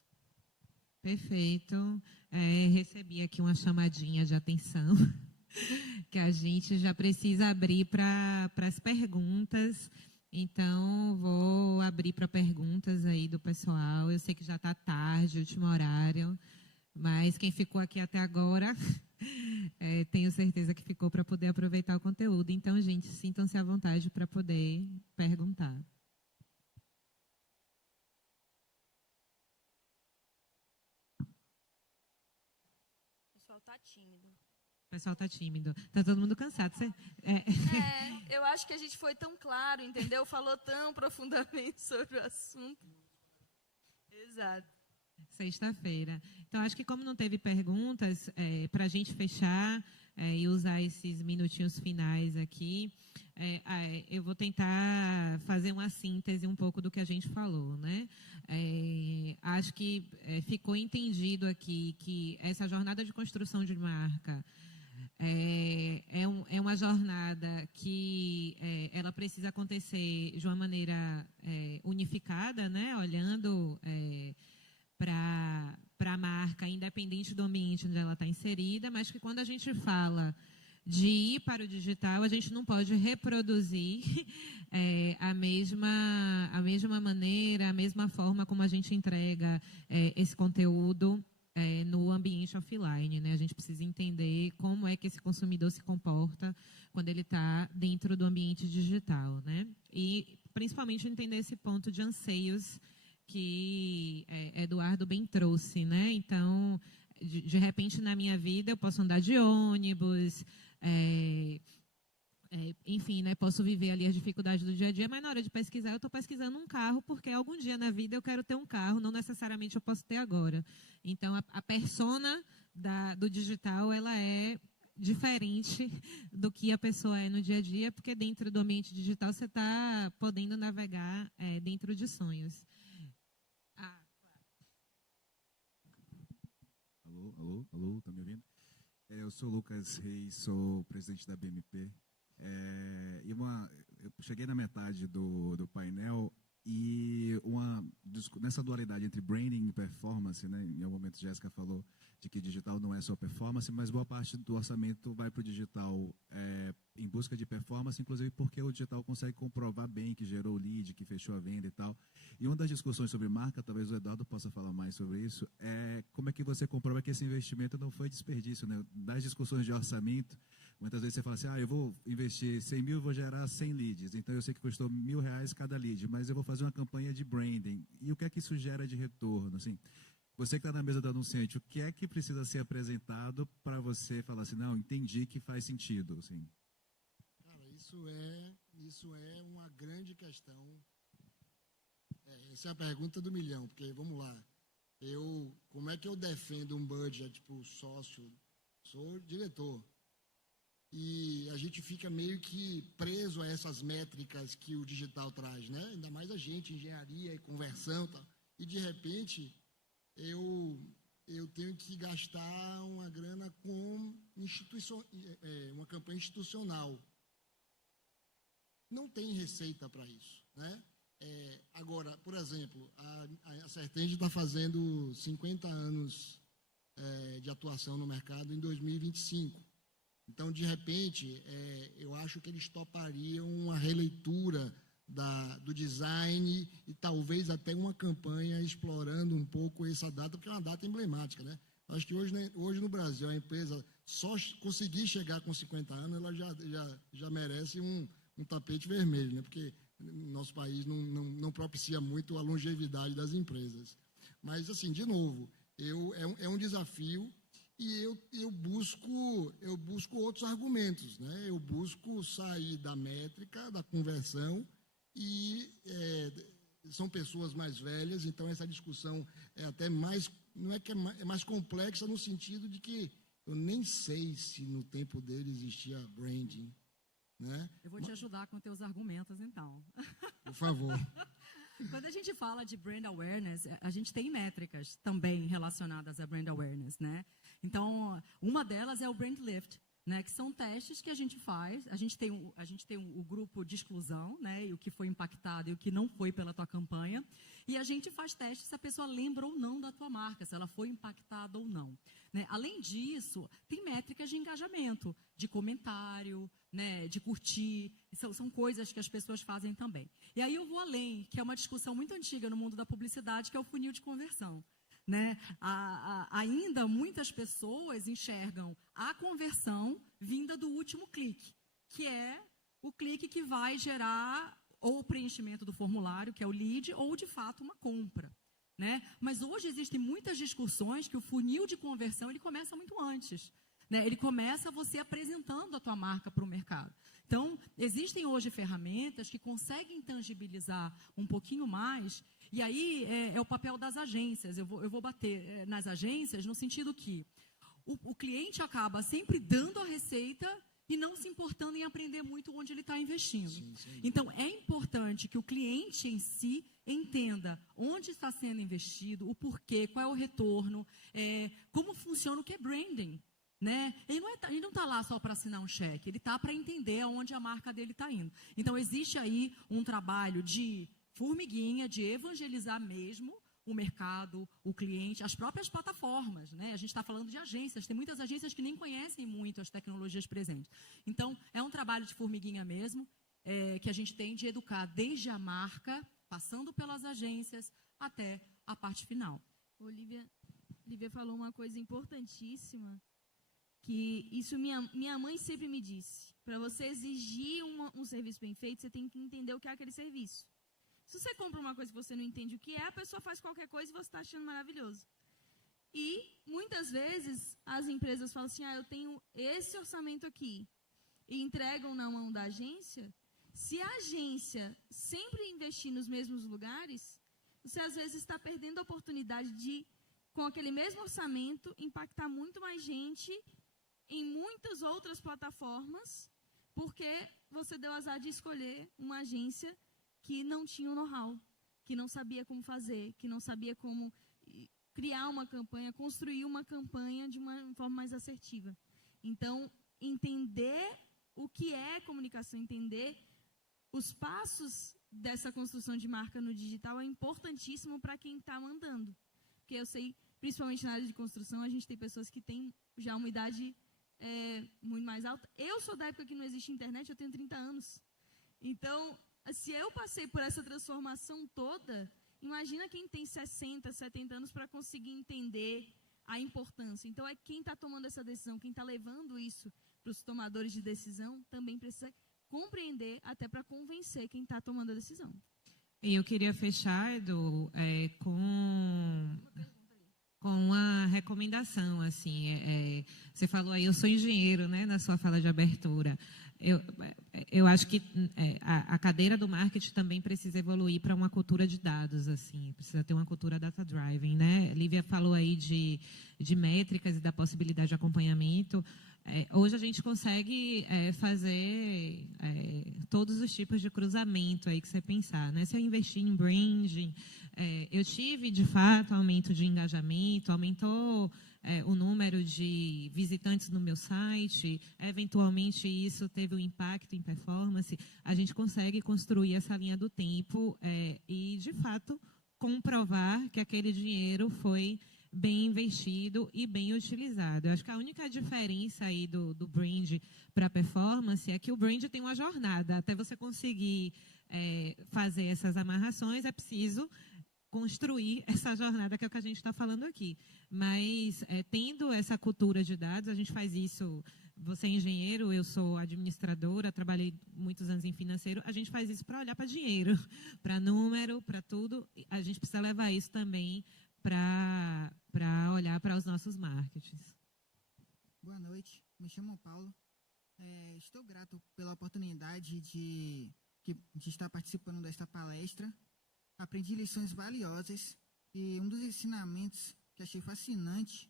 Perfeito. Recebi aqui uma chamadinha de atenção, que a gente já precisa abrir para as perguntas. Então, vou abrir para perguntas aí do pessoal. Eu sei que já está tarde, último horário, mas quem ficou aqui até agora, tenho certeza que ficou para poder aproveitar o conteúdo. Então, gente, sintam-se à vontade para poder perguntar. O pessoal está tímido. O pessoal está tímido. Está todo mundo cansado. Eu acho que a gente foi tão claro, entendeu? Falou tão profundamente sobre o assunto. Exato. Sexta-feira. Então, acho que como não teve perguntas, para a gente fechar e usar esses minutinhos finais aqui, eu vou tentar fazer uma síntese um pouco do que a gente falou, né? Acho que ficou entendido aqui que essa jornada de construção de marca é uma jornada que ela precisa acontecer de uma maneira unificada, né? Olhando para a marca, independente do ambiente onde ela está inserida, mas que quando a gente fala de ir para o digital, a gente não pode reproduzir a mesma maneira, a mesma forma como a gente entrega esse conteúdo no ambiente offline, né? A gente precisa entender como é que esse consumidor se comporta quando ele está dentro do ambiente digital, né? E principalmente entender esse ponto de anseios que Eduardo bem trouxe, né? Então, de repente, na minha vida, eu posso andar de ônibus, enfim, né? Posso viver ali as dificuldades do dia a dia, mas na hora de pesquisar, eu estou pesquisando um carro, porque algum dia na vida eu quero ter um carro, não necessariamente eu posso ter agora. Então, a persona do digital, ela é diferente do que a pessoa é no dia a dia, porque dentro do ambiente digital você está podendo navegar dentro de sonhos. Alô, tá me ouvindo? Eu sou o Lucas Reis, sou presidente da BMP. Eu cheguei na metade do painel e nessa dualidade entre branding e performance, né? Em algum momento Jéssica falou de que digital não é só performance, mas boa parte do orçamento vai para o digital em busca de performance, inclusive porque o digital consegue comprovar bem que gerou o lead, que fechou a venda e tal. E uma das discussões sobre marca, talvez o Eduardo possa falar mais sobre isso, é como é que você comprova que esse investimento não foi desperdício, né? Das discussões de orçamento, muitas vezes você fala assim, eu vou investir 100 mil, vou gerar 100 leads, então eu sei que custou R$1.000 cada lead, mas eu vou fazer uma campanha de branding. E o que é que isso gera de retorno? Assim, você que está na mesa do anunciante, o que é que precisa ser apresentado para você falar assim, não, entendi que faz sentido, assim? Cara, isso é uma grande questão. Essa é a pergunta do milhão, porque, vamos lá, como é que eu defendo um budget para o sócio? Sou diretor. E a gente fica meio que preso a essas métricas que o digital traz, né? Ainda mais a gente, engenharia e conversão, tá? E de repente eu tenho que gastar uma grana com uma campanha institucional. Não tem receita para isso, né? Agora, por exemplo, a Sertende está fazendo 50 anos de atuação no mercado em 2025. Então, de repente, eu acho que eles topariam uma releitura do design e talvez até uma campanha explorando um pouco essa data, porque é uma data emblemática, né? Acho que hoje no Brasil, a empresa só conseguir chegar com 50 anos, ela já merece um tapete vermelho, né? Porque nosso país não propicia muito a longevidade das empresas. Mas, assim, de novo, é um desafio. E eu busco outros argumentos, né? Eu busco sair da métrica, da conversão, e são pessoas mais velhas, então essa discussão é até mais, não é que é mais complexa no sentido de que eu nem sei se no tempo dele existia branding, né? Eu vou te ajudar com teus argumentos, então. Por favor. Quando a gente fala de brand awareness, a gente tem métricas também relacionadas a brand awareness, né? Então, uma delas é o brand lift, né? Que são testes que a gente faz. A gente tem o grupo de exclusão, né? E o que foi impactado e o que não foi pela tua campanha. E a gente faz testes se a pessoa lembra ou não da tua marca, se ela foi impactada ou não, né? Além disso, tem métricas de engajamento, de comentário, né, de curtir, são coisas que as pessoas fazem também. E aí eu vou além, que é uma discussão muito antiga no mundo da publicidade, que é o funil de conversão, né? Ainda muitas pessoas enxergam a conversão vinda do último clique, que é o clique que vai gerar ou o preenchimento do formulário, que é o lead, ou de fato uma compra, né? Mas hoje existem muitas discussões que o funil de conversão ele começa muito antes, né? Ele começa você apresentando a tua marca para o mercado. Então, existem hoje ferramentas que conseguem tangibilizar um pouquinho mais, e aí é o papel das agências. Eu vou bater nas agências no sentido que o cliente acaba sempre dando a receita e não se importando em aprender muito onde ele está investindo. Sim. Então, é importante que o cliente em si entenda onde está sendo investido, o porquê, qual é o retorno, como funciona o que é branding, né? Ele não está lá só para assinar um cheque, ele está para entender aonde a marca dele está indo. Então, existe aí um trabalho de formiguinha, de evangelizar mesmo o mercado, o cliente, as próprias plataformas, né? A gente está falando de agências, tem muitas agências que nem conhecem muito as tecnologias presentes. Então, é um trabalho de formiguinha mesmo, que a gente tem de educar desde a marca, passando pelas agências, até a parte final. Lívia falou uma coisa importantíssima, que isso minha mãe sempre me disse. Para você exigir um serviço bem feito, você tem que entender o que é aquele serviço. Se você compra uma coisa que você não entende o que é, a pessoa faz qualquer coisa e você está achando maravilhoso. E, muitas vezes, as empresas falam assim, eu tenho esse orçamento aqui, e entregam na mão da agência. Se a agência sempre investir nos mesmos lugares, você, às vezes, está perdendo a oportunidade de, com aquele mesmo orçamento, impactar muito mais gente em muitas outras plataformas, porque você deu azar de escolher uma agência que não tinha o know-how, que não sabia como fazer, que não sabia como criar uma campanha, construir uma campanha de uma forma mais assertiva. Então, entender o que é comunicação, entender os passos dessa construção de marca no digital é importantíssimo para quem está mandando. Porque eu sei, principalmente na área de construção, a gente tem pessoas que têm já uma idade muito mais alta. Eu sou da época que não existe internet, eu tenho 30 anos. Então, se eu passei por essa transformação toda, imagina quem tem 60, 70 anos para conseguir entender a importância. Então, quem está tomando essa decisão, quem está levando isso para os tomadores de decisão, também precisa compreender até para convencer quem está tomando a decisão. E eu queria fechar, Edu, com uma recomendação, assim, você falou aí, eu sou engenheiro, né, na sua fala de abertura. Eu acho que a cadeira do marketing também precisa evoluir para uma cultura de dados, assim, precisa ter uma cultura data-driven, né? Lívia falou aí de métricas e da possibilidade de acompanhamento. Hoje a gente consegue fazer todos os tipos de cruzamento aí que você pensar, né? Se eu investir em branding, eu tive, de fato, aumento de engajamento, aumentou o número de visitantes no meu site, eventualmente isso teve um impacto em performance, a gente consegue construir essa linha do tempo e, de fato, comprovar que aquele dinheiro foi bem investido e bem utilizado. Eu acho que a única diferença aí do brand para a performance é que o brand tem uma jornada. Até você conseguir fazer essas amarrações, é preciso construir essa jornada, que é o que a gente está falando aqui. Mas, tendo essa cultura de dados, a gente faz isso. Você é engenheiro, eu sou administradora, trabalhei muitos anos em financeiro, a gente faz isso para olhar para dinheiro, para número, para tudo. A gente precisa levar isso também para olhar para os nossos marketings. Boa noite, me chamo Paulo. Estou grato pela oportunidade de estar participando desta palestra. Aprendi lições valiosas e um dos ensinamentos que achei fascinante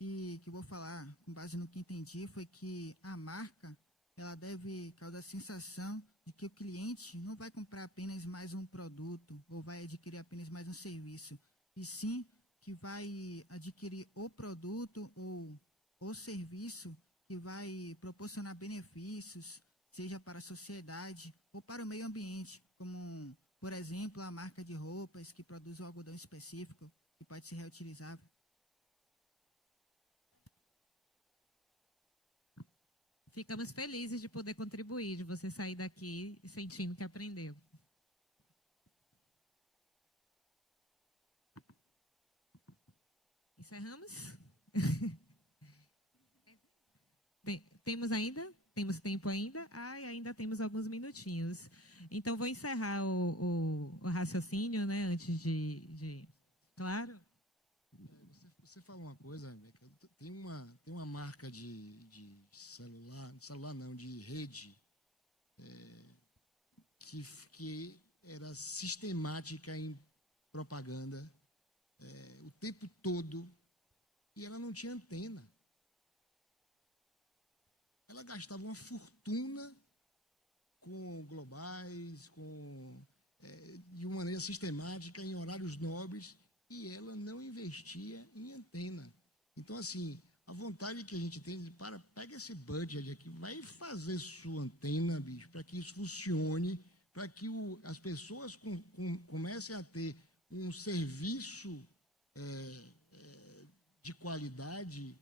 e que eu vou falar com base no que entendi foi que a marca ela deve causar a sensação de que o cliente não vai comprar apenas mais um produto ou vai adquirir apenas mais um serviço, e sim que vai adquirir o produto ou o serviço que vai proporcionar benefícios, seja para a sociedade ou para o meio ambiente, como, por exemplo, a marca de roupas que produz um algodão específico que pode ser reutilizável. Ficamos felizes de poder contribuir, de você sair daqui sentindo que aprendeu. Encerramos? Temos ainda? Temos tempo ainda? Ainda temos alguns minutinhos. Então, vou encerrar o raciocínio, né, antes de... Claro? Você falou uma coisa, Rebeca, tem uma marca de celular não, de rede, que era sistemática em propaganda o tempo todo, e ela não tinha antena. Ela gastava uma fortuna com globais, de uma maneira sistemática, em horários nobres, e ela não investia em antena. Então, assim, a vontade que a gente tem de pega esse budget aqui, vai fazer sua antena, bicho, para que isso funcione, para que as pessoas comecem a ter um serviço de qualidade,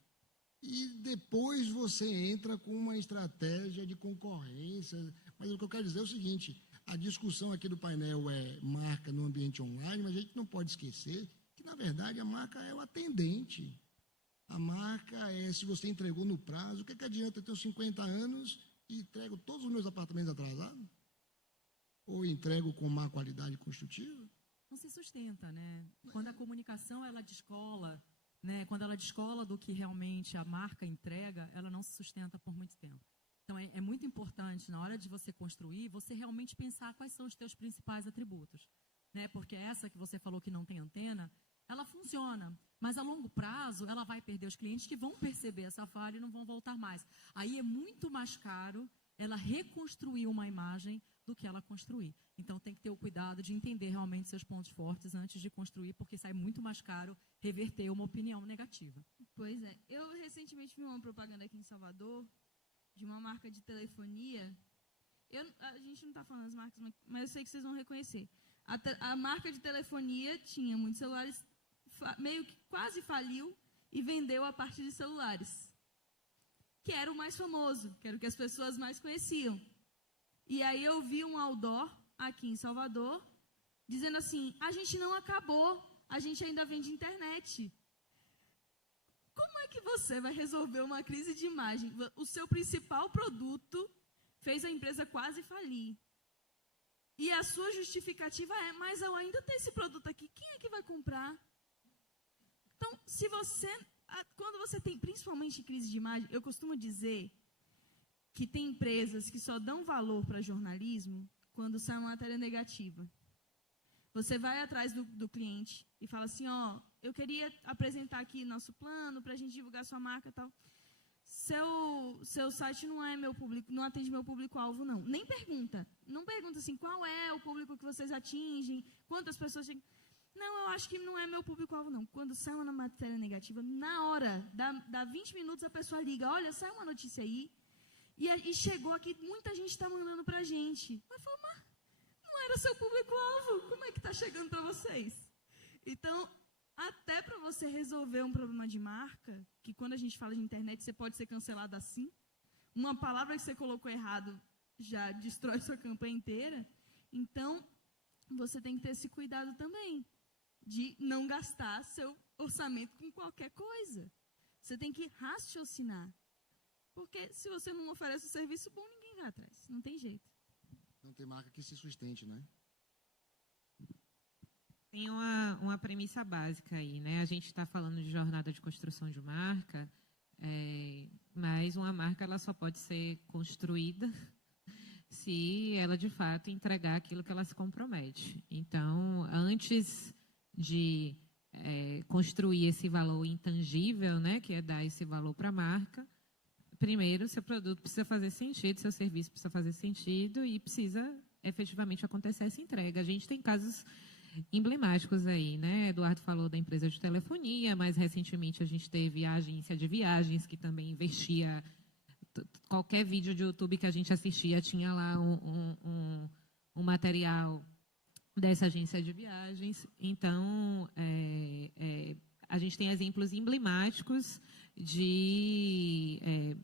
e depois você entra com uma estratégia de concorrência. Mas o que eu quero dizer é o seguinte: a discussão aqui do painel é marca no ambiente online, mas a gente não pode esquecer que, na verdade, a marca é o atendente. A marca se você entregou no prazo, o que adianta eu ter 50 anos e entrego todos os meus apartamentos atrasados? Ou entrego com má qualidade construtiva? Não se sustenta, né? Quando a comunicação ela descola, né? Quando ela descola do que realmente a marca entrega, ela não se sustenta por muito tempo. Então, é muito importante, na hora de você construir, você realmente pensar quais são os teus principais atributos, né? Porque essa que você falou que não tem antena, ela funciona. Mas, a longo prazo, ela vai perder os clientes que vão perceber essa falha e não vão voltar mais. Aí é muito mais caro ela reconstruir uma imagem do que ela construir. Então, tem que ter o cuidado de entender realmente seus pontos fortes antes de construir, porque sai muito mais caro reverter uma opinião negativa. Pois é. Eu recentemente vi uma propaganda aqui em Salvador de uma marca de telefonia. A gente não está falando as marcas, mas eu sei que vocês vão reconhecer. A marca de telefonia tinha muitos celulares, meio que quase faliu e vendeu a parte de celulares, que era o mais famoso, que era o que as pessoas mais conheciam. E aí eu vi um outdoor aqui em Salvador dizendo assim: a gente não acabou, a gente ainda vende internet. Como é que você vai resolver uma crise de imagem? O seu principal produto fez a empresa quase falir. E a sua justificativa é: mas eu ainda tenho esse produto aqui, quem é que vai comprar? Então, quando você tem, principalmente crise de imagem, eu costumo dizer que tem empresas que só dão valor para jornalismo quando sai uma matéria negativa. Você vai atrás do cliente e fala assim: ó, eu queria apresentar aqui nosso plano para a gente divulgar sua marca e tal. Seu site não é meu público, não atende meu público-alvo, não. Nem pergunta. Não pergunta assim, qual é o público que vocês atingem, quantas pessoas chegam. Não, eu acho que não é meu público-alvo, não. Quando sai uma matéria negativa, na hora, dá 20 minutos, a pessoa liga: olha, sai uma notícia aí, e chegou aqui, muita gente está mandando para a gente. Mas fala: mas não era seu público-alvo, como é que está chegando para vocês? Então, até para você resolver um problema de marca, que quando a gente fala de internet, você pode ser cancelado assim. Uma palavra que você colocou errado já destrói sua campanha inteira. Então, você tem que ter esse cuidado também, de não gastar seu orçamento com qualquer coisa. Você tem que raciocinar. Porque se você não oferece um serviço bom, ninguém vai atrás. Não tem jeito. Não tem marca que se sustente, né? Tem uma premissa básica aí, né? A gente está falando de jornada de construção de marca, mas uma marca ela só pode ser construída se ela, de fato, entregar aquilo que ela se compromete. Então, antes de construir esse valor intangível, né, que é dar esse valor para a marca, primeiro, seu produto precisa fazer sentido, seu serviço precisa fazer sentido e precisa efetivamente acontecer essa entrega. A gente tem casos emblemáticos aí, né? Eduardo falou da empresa de telefonia, mas recentemente a gente teve a agência de viagens que também investia. Qualquer vídeo de YouTube que a gente assistia tinha lá um material dessa agência de viagens. Então, a gente tem exemplos emblemáticos de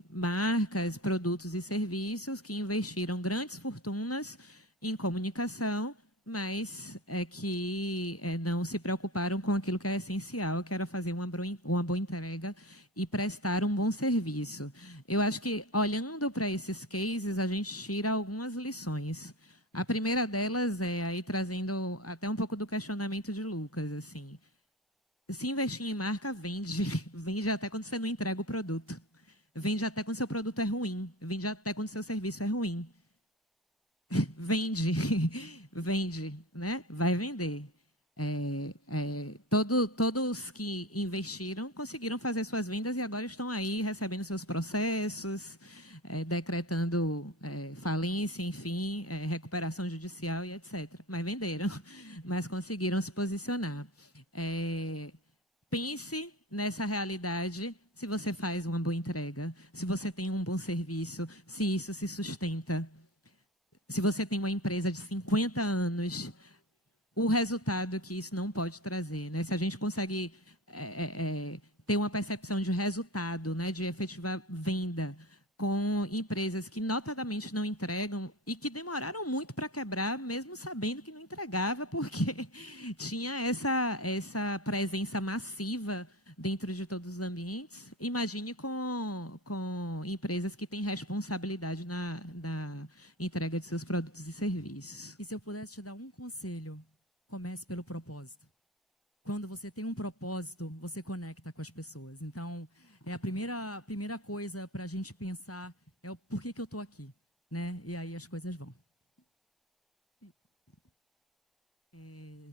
marcas, produtos e serviços que investiram grandes fortunas em comunicação, mas que não se preocuparam com aquilo que é essencial, que era fazer uma boa entrega e prestar um bom serviço. Eu acho que, olhando para esses cases, a gente tira algumas lições. A primeira delas aí trazendo até um pouco do questionamento de Lucas, assim, se investir em marca, vende. Vende até quando você não entrega o produto. Vende até quando seu produto é ruim. Vende até quando seu serviço é ruim. Vende. Vende, né? Vai vender. Todos que investiram conseguiram fazer suas vendas e agora estão aí recebendo seus processos, decretando falência, enfim, recuperação judicial e etc. Mas venderam, mas conseguiram se posicionar. Pense nessa realidade se você faz uma boa entrega, se você tem um bom serviço, se isso se sustenta. Se você tem uma empresa de 50 anos, o resultado que isso não pode trazer, né? Se a gente consegue ter uma percepção de resultado, né, de efetiva venda, com empresas que notadamente não entregam e que demoraram muito para quebrar, mesmo sabendo que não entregava, porque tinha essa presença massiva dentro de todos os ambientes. Imagine com empresas que têm responsabilidade na entrega de seus produtos e serviços. E se eu pudesse te dar um conselho, comece pelo propósito. Quando você tem um propósito, você conecta com as pessoas. Então, a primeira coisa para a gente pensar é o porquê que eu estou aqui, né? E aí as coisas vão.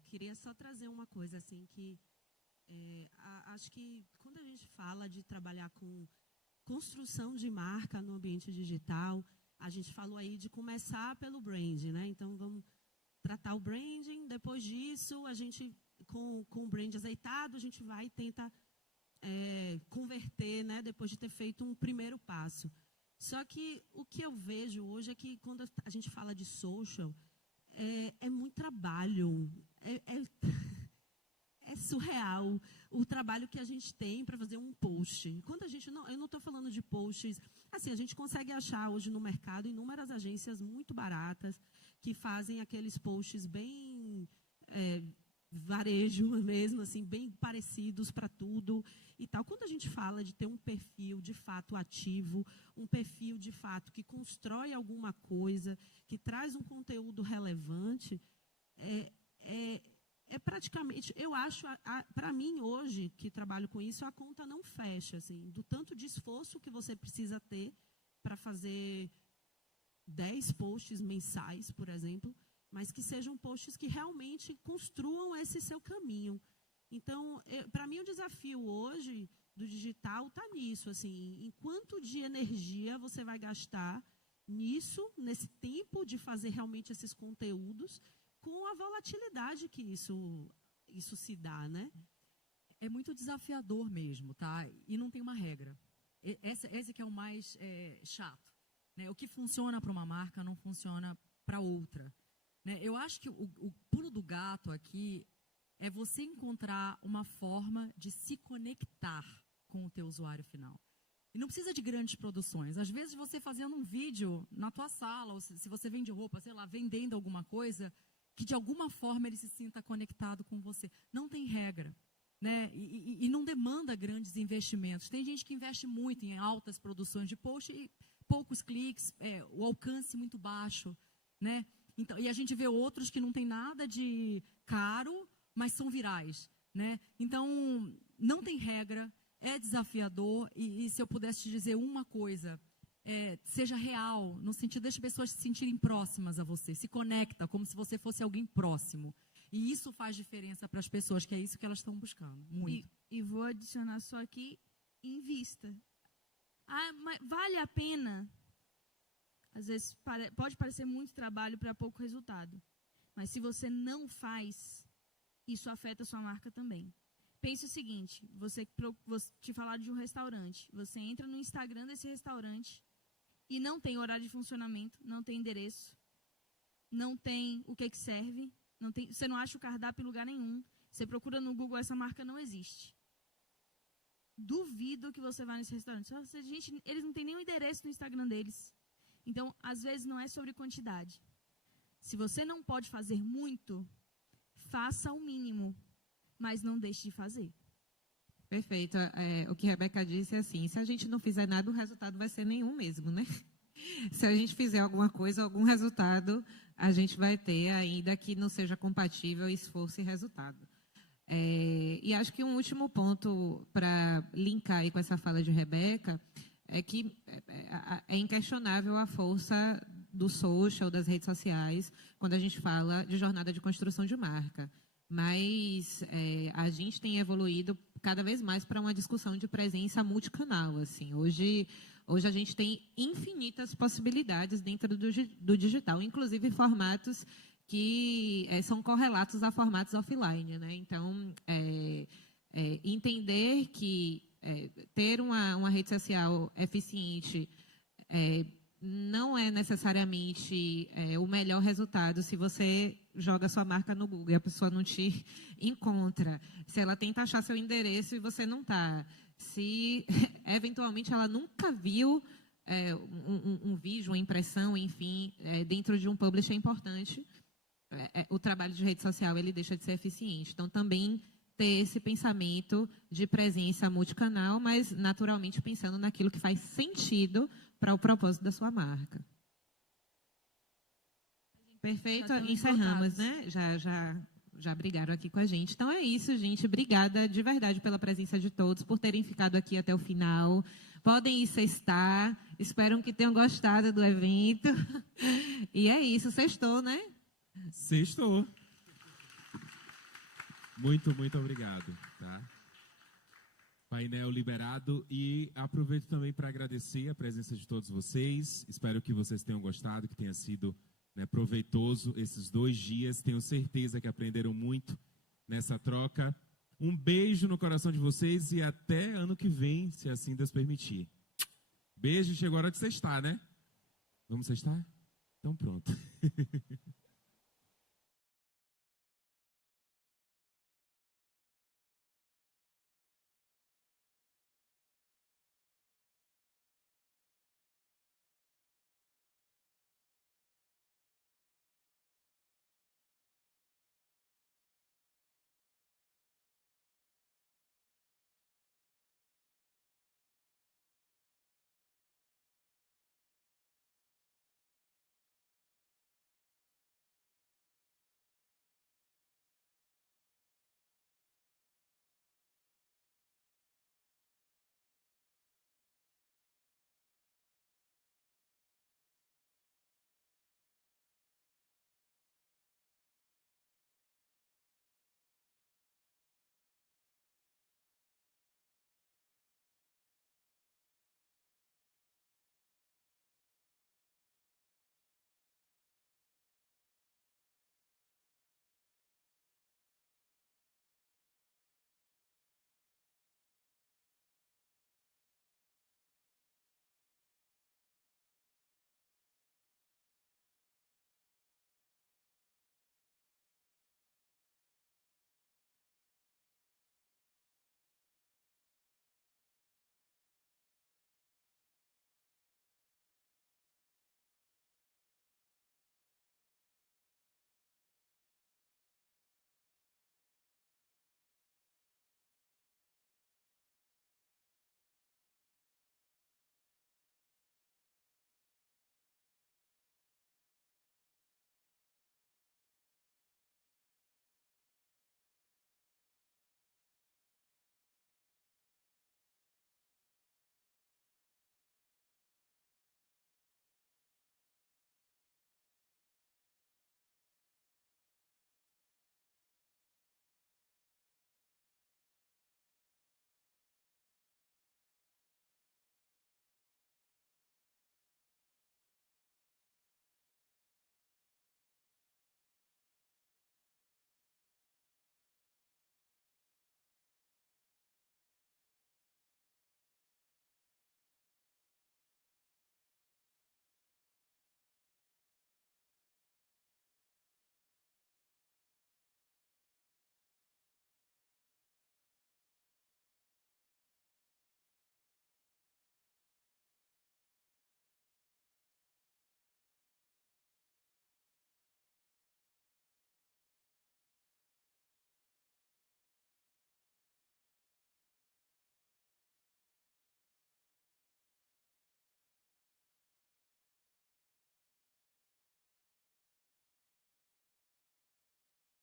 Queria só trazer uma coisa assim que Acho que quando a gente fala de trabalhar com construção de marca no ambiente digital, a gente falou aí de começar pelo branding, né? Então, vamos tratar o branding. Depois disso, a gente, com o brand azeitado, a gente vai e tenta converter, né? Depois de ter feito um primeiro passo. Só que o que eu vejo hoje é que quando a gente fala de social, é muito trabalho. É surreal o trabalho que a gente tem para fazer um post. Quando a gente eu não estou falando de posts, assim, a gente consegue achar hoje no mercado inúmeras agências muito baratas que fazem aqueles posts bem varejo mesmo, assim, bem parecidos para tudo e tal. Quando a gente fala de ter um perfil de fato ativo, um perfil de fato que constrói alguma coisa, que traz um conteúdo relevante, praticamente, eu acho, para mim hoje, que trabalho com isso, a conta não fecha, assim, do tanto de esforço que você precisa ter para fazer 10 posts mensais, por exemplo, mas que sejam posts que realmente construam esse seu caminho. Então, para mim, o desafio hoje do digital está nisso, assim, em quanto de energia você vai gastar nisso, nesse tempo de fazer realmente esses conteúdos, com a volatilidade que isso se dá, né? É muito desafiador mesmo, tá? E não tem uma regra. Esse que é o mais chato, né? O que funciona para uma marca não funciona para outra, né? Eu acho que o pulo do gato aqui é você encontrar uma forma de se conectar com o teu usuário final. E não precisa de grandes produções. Às vezes, você fazendo um vídeo na tua sala, ou se você vende roupa, sei lá, vendendo alguma coisa, que de alguma forma ele se sinta conectado com você. Não tem regra, né? E não demanda grandes investimentos. Tem gente que investe muito em altas produções de post e poucos cliques, o alcance muito baixo, né? Então, e a gente vê outros que não tem nada de caro, mas são virais, né? Então, não tem regra, é desafiador, e se eu pudesse te dizer uma coisa, seja real, no sentido das pessoas se sentirem próximas a você, se conecta como se você fosse alguém próximo. E isso faz diferença para as pessoas, que é isso que elas estão buscando, muito. E vou adicionar só aqui, invista. Mas vale a pena? Às vezes pode parecer muito trabalho para pouco resultado. Mas se você não faz, isso afeta a sua marca também. Pense o seguinte, te falar de um restaurante, você entra no Instagram desse restaurante e não tem horário de funcionamento, não tem endereço, não tem o que serve, você não acha o cardápio em lugar nenhum, você procura no Google, essa marca não existe. Duvido que você vá nesse restaurante. Gente, eles não têm nem o endereço no Instagram deles. Então, às vezes, não é sobre quantidade. Se você não pode fazer muito, faça o mínimo, mas não deixe de fazer. Perfeito. O que a Rebeca disse é assim, se a gente não fizer nada, o resultado vai ser nenhum mesmo, né? Se a gente fizer alguma coisa, algum resultado, a gente vai ter, ainda que não seja compatível esforço e resultado. E acho que um último ponto para linkar aí com essa fala de Rebeca é que é inquestionável a força do social, das redes sociais, quando a gente fala de jornada de construção de marca. Mas a gente tem evoluído cada vez mais para uma discussão de presença multicanal. Assim. Hoje a gente tem infinitas possibilidades dentro do digital, inclusive formatos que são correlatos a formatos offline, né? Então, entender que ter uma rede social eficiente não é necessariamente o melhor resultado se você joga sua marca no Google e a pessoa não te encontra. Se ela tenta achar seu endereço e você não está. Se, eventualmente, ela nunca viu um vídeo, uma impressão, enfim, dentro de um publisher importante, o trabalho de rede social ele deixa de ser eficiente. Então, também ter esse pensamento de presença multicanal, mas, naturalmente, pensando naquilo que faz sentido para o propósito da sua marca. Perfeito, encerramos, né? Já brigaram aqui com a gente. Então, é isso, gente. Obrigada de verdade pela presença de todos, por terem ficado aqui até o final. Podem ir sextar. Espero que tenham gostado do evento. E é isso, sextou, né? Sextou. Muito, muito obrigado. Tá? Painel liberado, e aproveito também para agradecer a presença de todos vocês. Espero que vocês tenham gostado, que tenha sido, né, proveitoso esses 2 dias. Tenho certeza que aprenderam muito nessa troca. Um beijo no coração de vocês e até ano que vem, se assim Deus permitir. Beijo, chegou a hora de sextar, né? Vamos sextar? Então pronto.